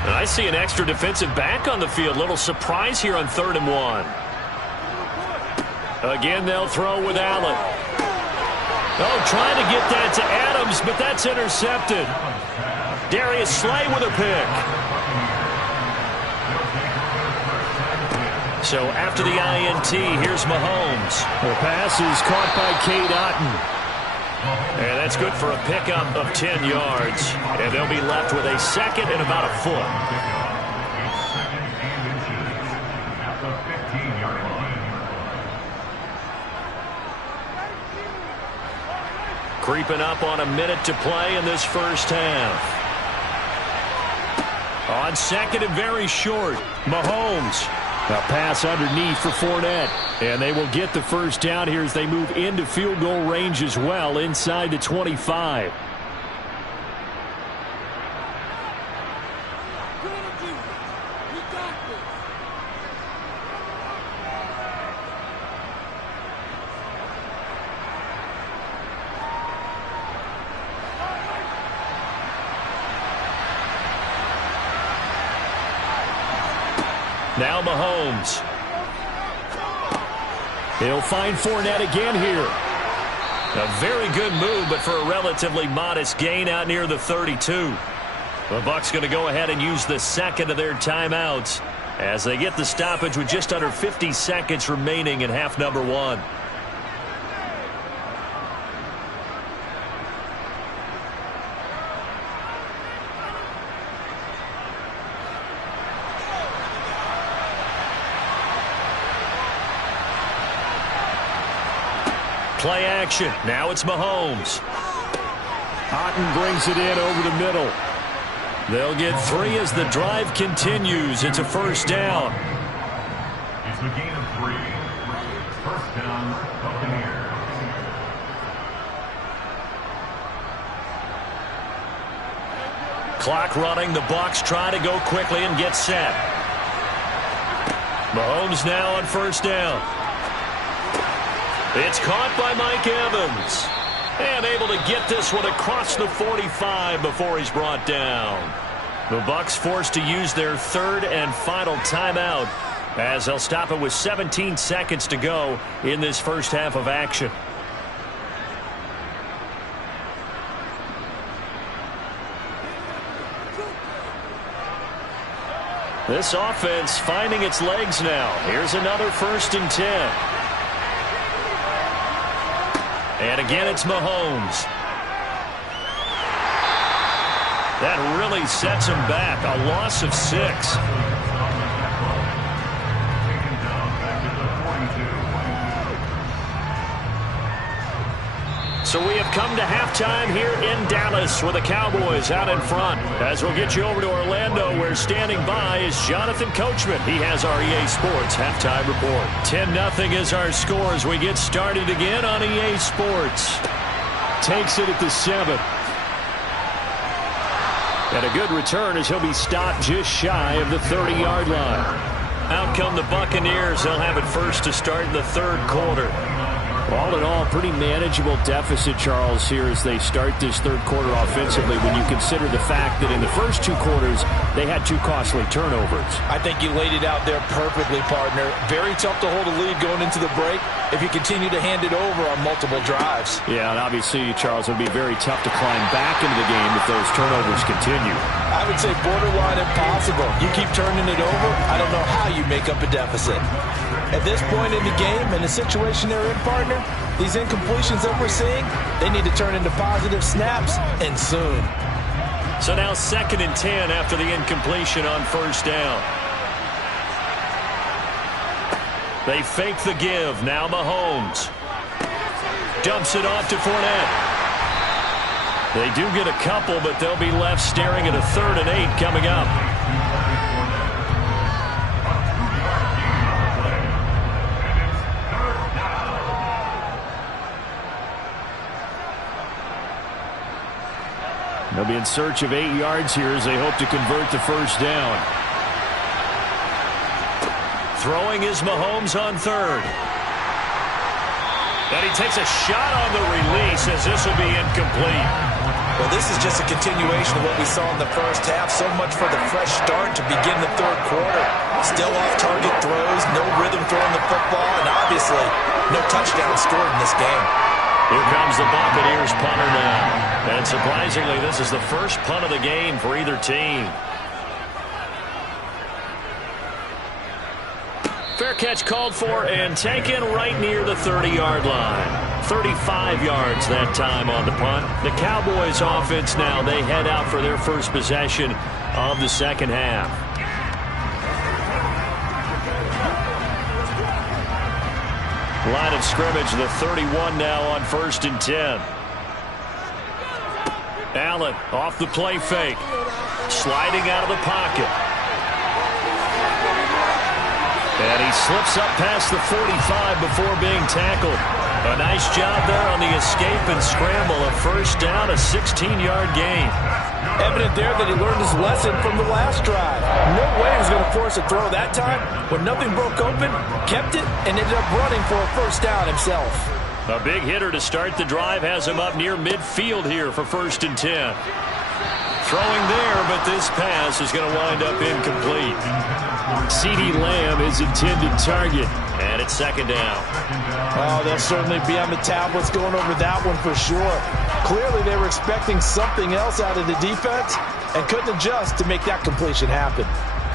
And I see an extra defensive back on the field. Little surprise here on 3rd and 1. Again, they'll throw with Allen. Oh, trying to get that to Adams, but that's intercepted. Darius Slay with a pick. So after the INT, here's Mahomes. The pass is caught by Cade Otton. And that's good for a pickup of 10 yards. And they'll be left with a 2nd and about a foot. Creeping up on a minute to play in this first half. On 2nd and very short, Mahomes. A pass underneath for Fournette. And they will get the first down here as they move into field goal range as well inside the 25. Now Mahomes. He'll find Fournette again here. A very good move, but for a relatively modest gain out near the 32. The Bucs going to go ahead and use the 2nd of their timeouts as they get the stoppage with just under 50 seconds remaining in half number 1. Play action. Now it's Mahomes. Otton brings it in over the middle. They'll get 3 as the drive continues. It's a first down. It's a gain of 3. First down, Buccaneers. Clock running. The Bucs try to go quickly and get set. Mahomes now on first down. It's caught by Mike Evans. And able to get this one across the 45 before he's brought down. The Bucs forced to use their 3rd and final timeout as they'll stop it with 17 seconds to go in this first half of action. This offense finding its legs now. Here's another 1st and 10. And again, it's Mahomes. That really sets him back. A loss of 6. So we have come to halftime here in Dallas with the Cowboys out in front. As we'll get you over to Orlando, where standing by is Jonathan Coachman. He has our EA Sports halftime report. 10-0 is our score as we get started again on EA Sports. Takes it at the 7. And a good return as he'll be stopped just shy of the 30-yard line. Out come the Buccaneers. They'll have it first to start in the 3rd quarter. All in all, pretty manageable deficit, Charles, here as they start this 3rd quarter offensively when you consider the fact that in the first 2 quarters, they had 2 costly turnovers. I think you laid it out there perfectly, partner. Very tough to hold a lead going into the break if you continue to hand it over on multiple drives. Yeah, and obviously, Charles, it would be very tough to climb back into the game if those turnovers continue. I would say borderline impossible. You keep turning it over, I don't know how you make up a deficit. At this point in the game and the situation they're in, partner, these incompletions that we're seeing, they need to turn into positive snaps, and soon. So now 2nd and 10 after the incompletion on first down. They fake the give. Now Mahomes dumps it off to Fournette. They do get a couple, but they'll be left staring at a 3rd and 8 coming up. They'll be in search of 8 yards here as they hope to convert the first down. Throwing is Mahomes on 3rd. And he takes a shot on the release as this will be incomplete. Well, this is just a continuation of what we saw in the first half. So much for the fresh start to begin the third quarter. Still off-target throws, no rhythm throwing the football, and obviously no touchdown scored in this game. Here comes the Buccaneers punter now. And surprisingly, this is the first punt of the game for either team. Fair catch called for and taken right near the 30-yard line. 35 yards that time on the punt. The Cowboys offense now, they head out for their first possession of the second half. Line of scrimmage, the 31 now on 1st and 10. Allen off the play fake. Sliding out of the pocket. And he slips up past the 45 before being tackled. A nice job there on the escape and scramble. A first down, a 16-yard gain. Evident there that he learned his lesson from the last drive. No way he was going to force a throw that time. When nothing broke open, kept it, and ended up running for a first down himself. A big hitter to start the drive has him up near midfield here for 1st and 10. Throwing there, but this pass is going to wind up incomplete. CeeDee Lamb is intended target, and it's 2nd down. Oh, they'll certainly be on the tablets going over that one for sure. Clearly, they were expecting something else out of the defense and couldn't adjust to make that completion happen.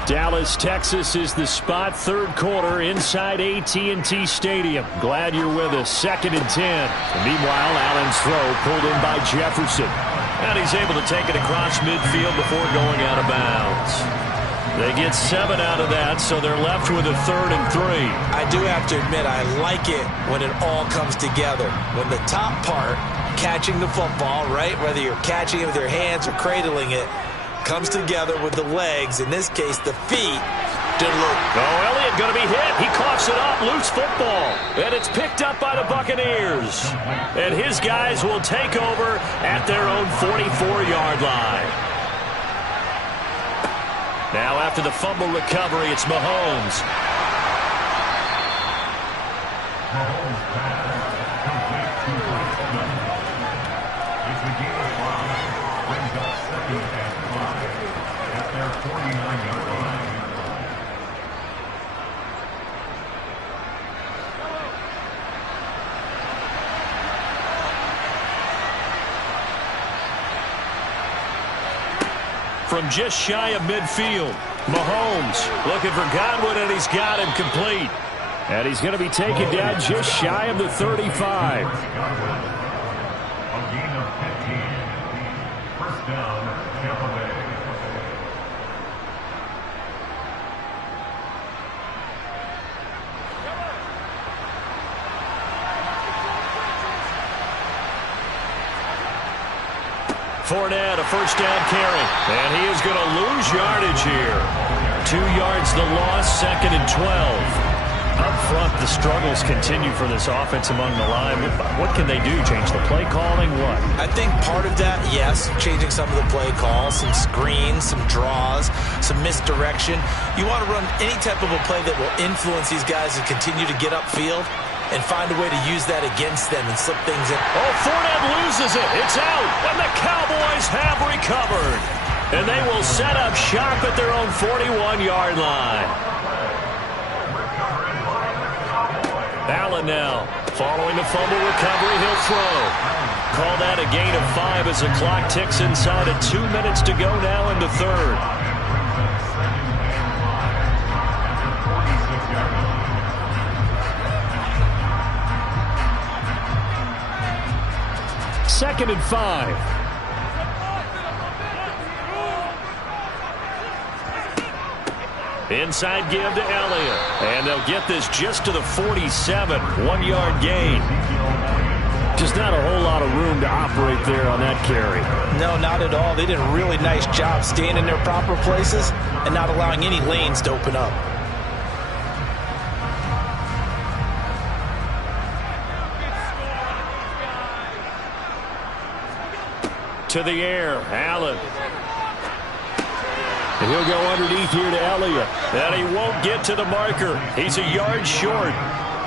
Dallas, Texas is the spot. 3rd quarter inside AT&T Stadium. Glad you're with us. 2nd and 10. Meanwhile, Allen's throw pulled in by Jefferson. And he's able to take it across midfield before going out of bounds. They get 7 out of that, so they're left with a 3rd and 3. I do have to admit, I like it when it all comes together. When the top part, catching the football, right, whether you're catching it with your hands or cradling it, comes together with the legs, in this case the feet. Oh, Elliott going to be hit. He coughs it up. Loose football. And it's picked up by the Buccaneers. And his guys will take over at their own 44-yard line. Now after the fumble recovery, it's Mahomes. Mahomes pass complete to Wilson. It's a gain of 5. Brings up 2nd and 5 at their 49-yard line. From just shy of midfield, Mahomes looking for Godwin, and he's got him complete. And he's going to be taken down just shy of the 35. A gain of 15. 1st down, Tampa Bay. Fournette, a first down carry. And he is going to lose yardage here. 2 yards the loss, 2nd and 12. Up front, the struggles continue for this offense among the line. What can they do? Change the play calling? What? I think part of that, yes, changing some of the play calls, some screens, some draws, some misdirection. You want to run any type of a play that will influence these guys to continue to get upfield and find a way to use that against them and slip things in. Oh, Fournette loses it. It's out, and the Cowboys have recovered. And they will set up shop at their own 41-yard line. Allen now, following the fumble recovery, he'll throw. Call that a gain of 5 as the clock ticks inside of 2 minutes to go now in the 3rd. Second and 5. Inside give to Elliott. And they'll get this just to the 47. 1-yard gain. Just not a whole lot of room to operate there on that carry. No, not at all. They did a really nice job staying in their proper places and not allowing any lanes to open up. To the air, Allen. And he'll go underneath here to Elliott. And he won't get to the marker. He's a yard short.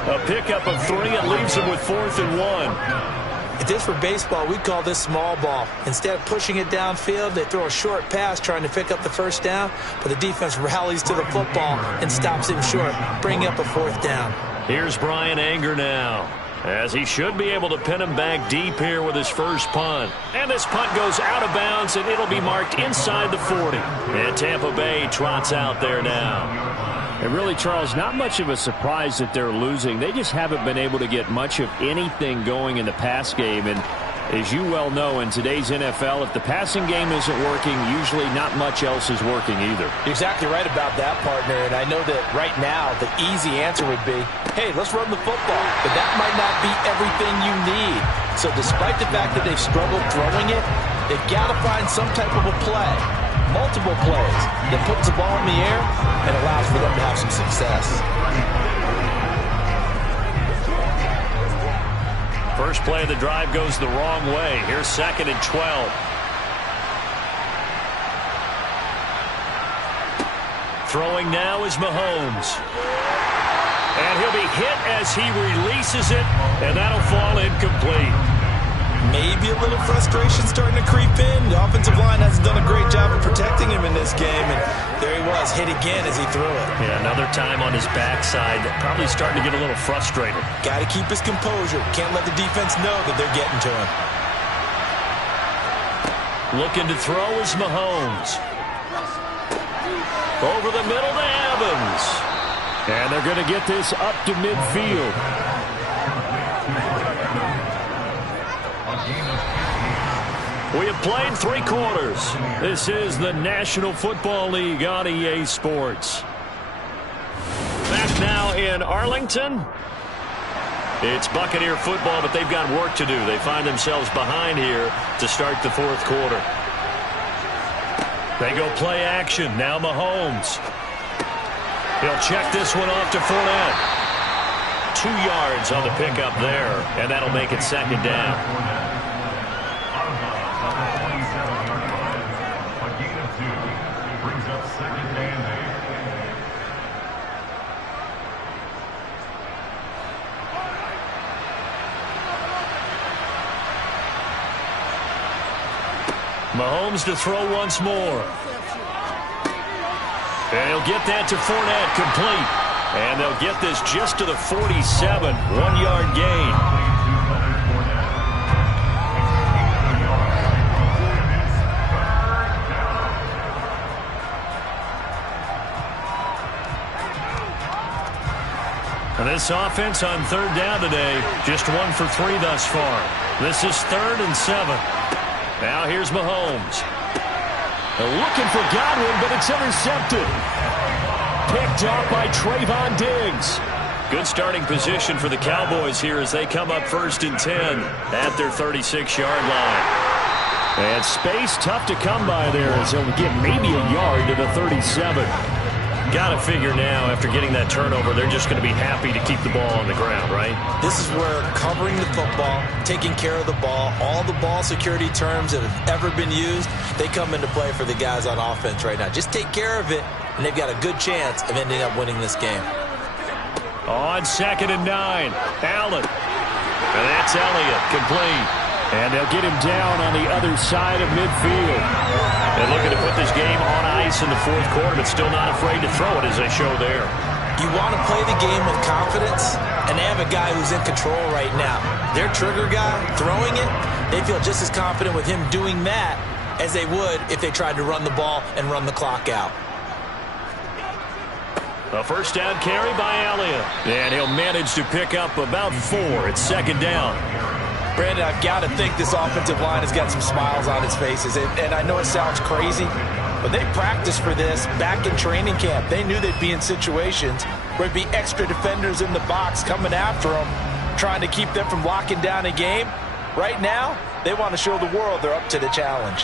A pickup of 3. It leaves him with 4th and 1. If this were baseball, we'd call this small ball. Instead of pushing it downfield, they throw a short pass trying to pick up the first down, but the defense rallies to the football and stops him short, bringing up a fourth down. Here's Brian Anger now, as he should be able to pin him back deep here with his first punt. And this punt goes out of bounds, and it'll be marked inside the 40. And Tampa Bay trots out there now. And really, Charles, not much of a surprise that they're losing. They just haven't been able to get much of anything going in the pass game. And as you well know, in today's NFL, if the passing game isn't working, usually not much else is working either. You're exactly right about that, partner. And I know that right now the easy answer would be, hey, let's run the football. But that might not be everything you need. So despite the fact that they've struggled throwing it, they've got to find some type of a play, multiple plays, that puts the ball in the air and allows for them to have some success. First play of the drive goes the wrong way. Here's 2nd and 12. Throwing now is Mahomes. And he'll be hit as he releases it, and that'll fall incomplete. Maybe a little frustration starting to creep in. The offensive line hasn't done a great job of protecting him in this game, and there he was, hit again as he threw it. Yeah, another time on his backside, probably starting to get a little frustrated. Got to keep his composure. Can't let the defense know that they're getting to him. Looking to throw is Mahomes. Over the middle to Evans. And they're going to get this up to midfield. We have played 3 quarters. This is the National Football League on EA Sports. Back now in Arlington. It's Buccaneer football, but they've got work to do. They find themselves behind here to start the 4th quarter. They go play action. Now Mahomes. He'll check this one off to Fournette. 2 yards on the pickup there, and that'll make it 2nd down. Mahomes to throw once more. And he'll get that to Fournette, complete. And they'll get this just to the 47, 1-yard gain. And this offense on 3rd down today, just 1 for 3 thus far. This is 3rd and 7. Now here's Mahomes. They're looking for Godwin, but it's intercepted. Picked off by Trayvon Diggs. Good starting position for the Cowboys here as they come up 1st and 10 at their 36-yard line. And space tough to come by there as he'll get maybe a yard to the 37. Got to figure now, after getting that turnover, they're just going to be happy to keep the ball on the ground, right? This is where covering the football, taking care of the ball, all the ball security terms that have ever been used, they come into play for the guys on offense right now. Just take care of it, and they've got a good chance of ending up winning this game. On 2nd and 9, Allen. And that's Elliott, complete. And they'll get him down on the other side of midfield. And looking to put this game on ice in the 4th quarter, but still not afraid to throw it as they show there. You want to play the game with confidence, and they have a guy who's in control right now. Their trigger guy, throwing it, they feel just as confident with him doing that as they would if they tried to run the ball and run the clock out. A 1st down carry by Elliott. And he'll manage to pick up about 4. It's 2nd down. Brandon, I've got to think this offensive line has got some smiles on its faces. And I know it sounds crazy, but they practiced for this back in training camp. They knew they'd be in situations where there'd be extra defenders in the box coming after them, trying to keep them from locking down a game. Right now, they want to show the world they're up to the challenge.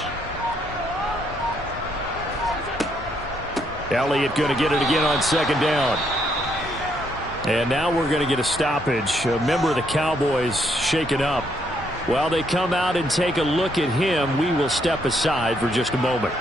Elliott going to get it again on 2nd down. And now we're going to get a stoppage. A member of the Cowboys shaken up. While they come out and take a look at him, we will step aside for just a moment.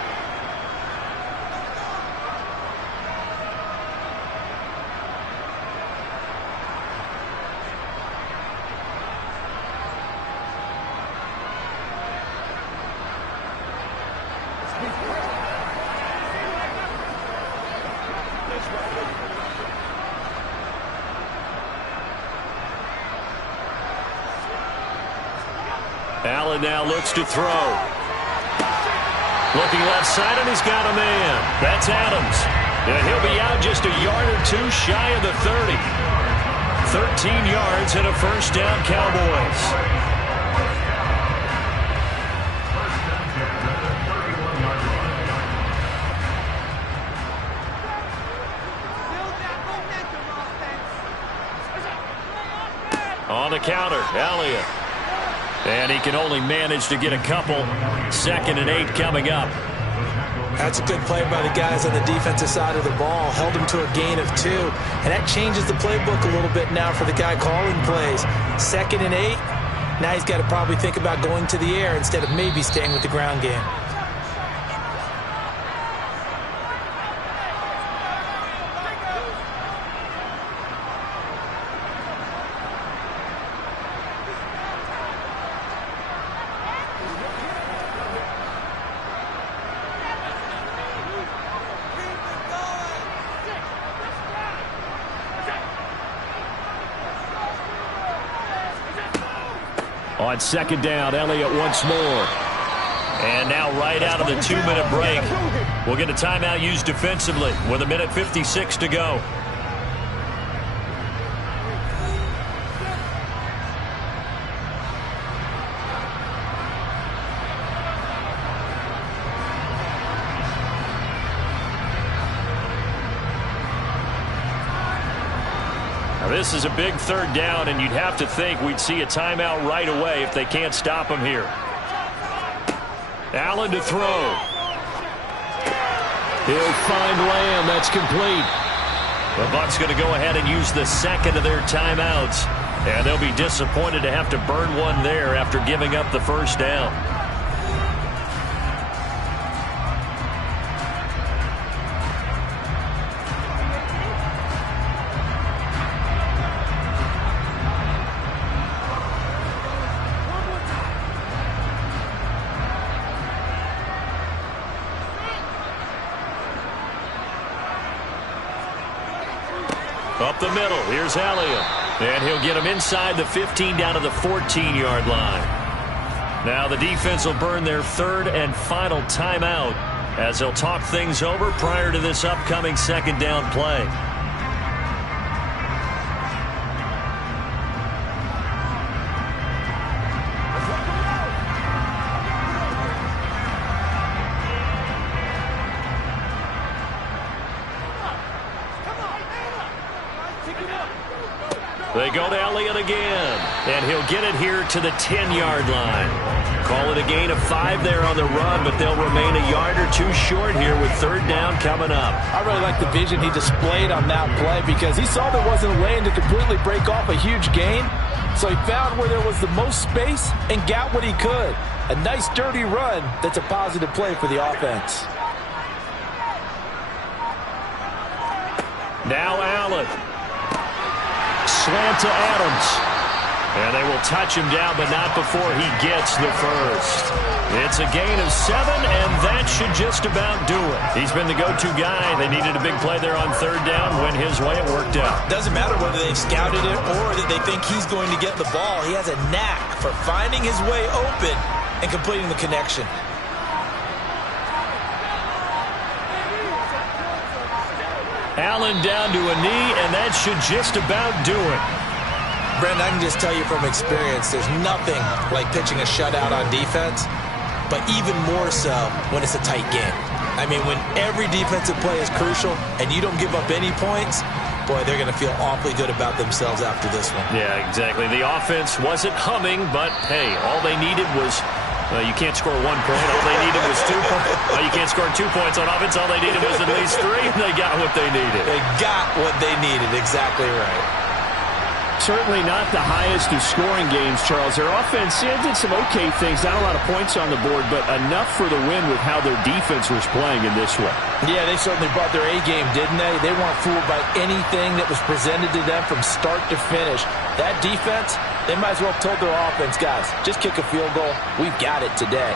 Allen now looks to throw. Looking left side, and he's got a man. That's Adams. And he'll be out just a yard or two shy of the 30. 13 yards and a first down, Cowboys. On the counter, Elliott. And he can only manage to get a couple. 2nd and 8 coming up. That's a good play by the guys on the defensive side of the ball. Held him to a gain of 2. And that changes the playbook a little bit now for the guy calling plays. 2nd and 8. Now he's got to probably think about going to the air instead of maybe staying with the ground game. On 2nd down, Elliott once more. And now right out of the 2-minute break, we'll get a timeout used defensively with 1:56 to go. This is a big 3rd down, and you'd have to think we'd see a timeout right away if they can't stop him here. Allen to throw. He'll find Lamb. That's complete. The Bucs going to go ahead and use the 2nd of their timeouts, and they'll be disappointed to have to burn one there after giving up the first down. Up the middle, here's Elliott. And he'll get him inside the 15 down to the 14-yard line. Now the defense will burn their 3rd and final timeout as they'll talk things over prior to this upcoming 2nd down play. They go to Elliott again, and he'll get it here to the 10-yard line. Call it a gain of 5 there on the run, but they'll remain a yard or 2 short here with 3rd down coming up. I really like the vision he displayed on that play because he saw there wasn't a lane to completely break off a huge gain. So he found where there was the most space and got what he could. A nice dirty run that's a positive play for the offense. Now Allen. Slant to Adams. And they will touch him down, but not before he gets the first. It's a gain of 7, and that should just about do it. He's been the go-to guy. They needed a big play there on 3rd down. Went his way. It worked out. Doesn't matter whether they've scouted it or that they think he's going to get the ball. He has a knack for finding his way open and completing the connection. Allen down to a knee, and that should just about do it. Brent, I can just tell you from experience, there's nothing like pitching a shutout on defense, but even more so when it's a tight game. I mean, when every defensive play is crucial and you don't give up any points, boy, they're going to feel awfully good about themselves after this one. Yeah, exactly. The offense wasn't humming, but, hey, all they needed was you can't score 1 point. All they needed was 2 points. You can't score 2 points on offense. All they needed was at least 3, and they got what they needed. They got what they needed. Exactly right. Certainly not the highest of scoring games, Charles. Their offense did some okay things. Not a lot of points on the board, but enough for the win with how their defense was playing in this way. Yeah, they certainly brought their A-game, didn't they? They weren't fooled by anything that was presented to them from start to finish. That defense, they might as well have told their offense, guys, just kick a field goal. We've got it today.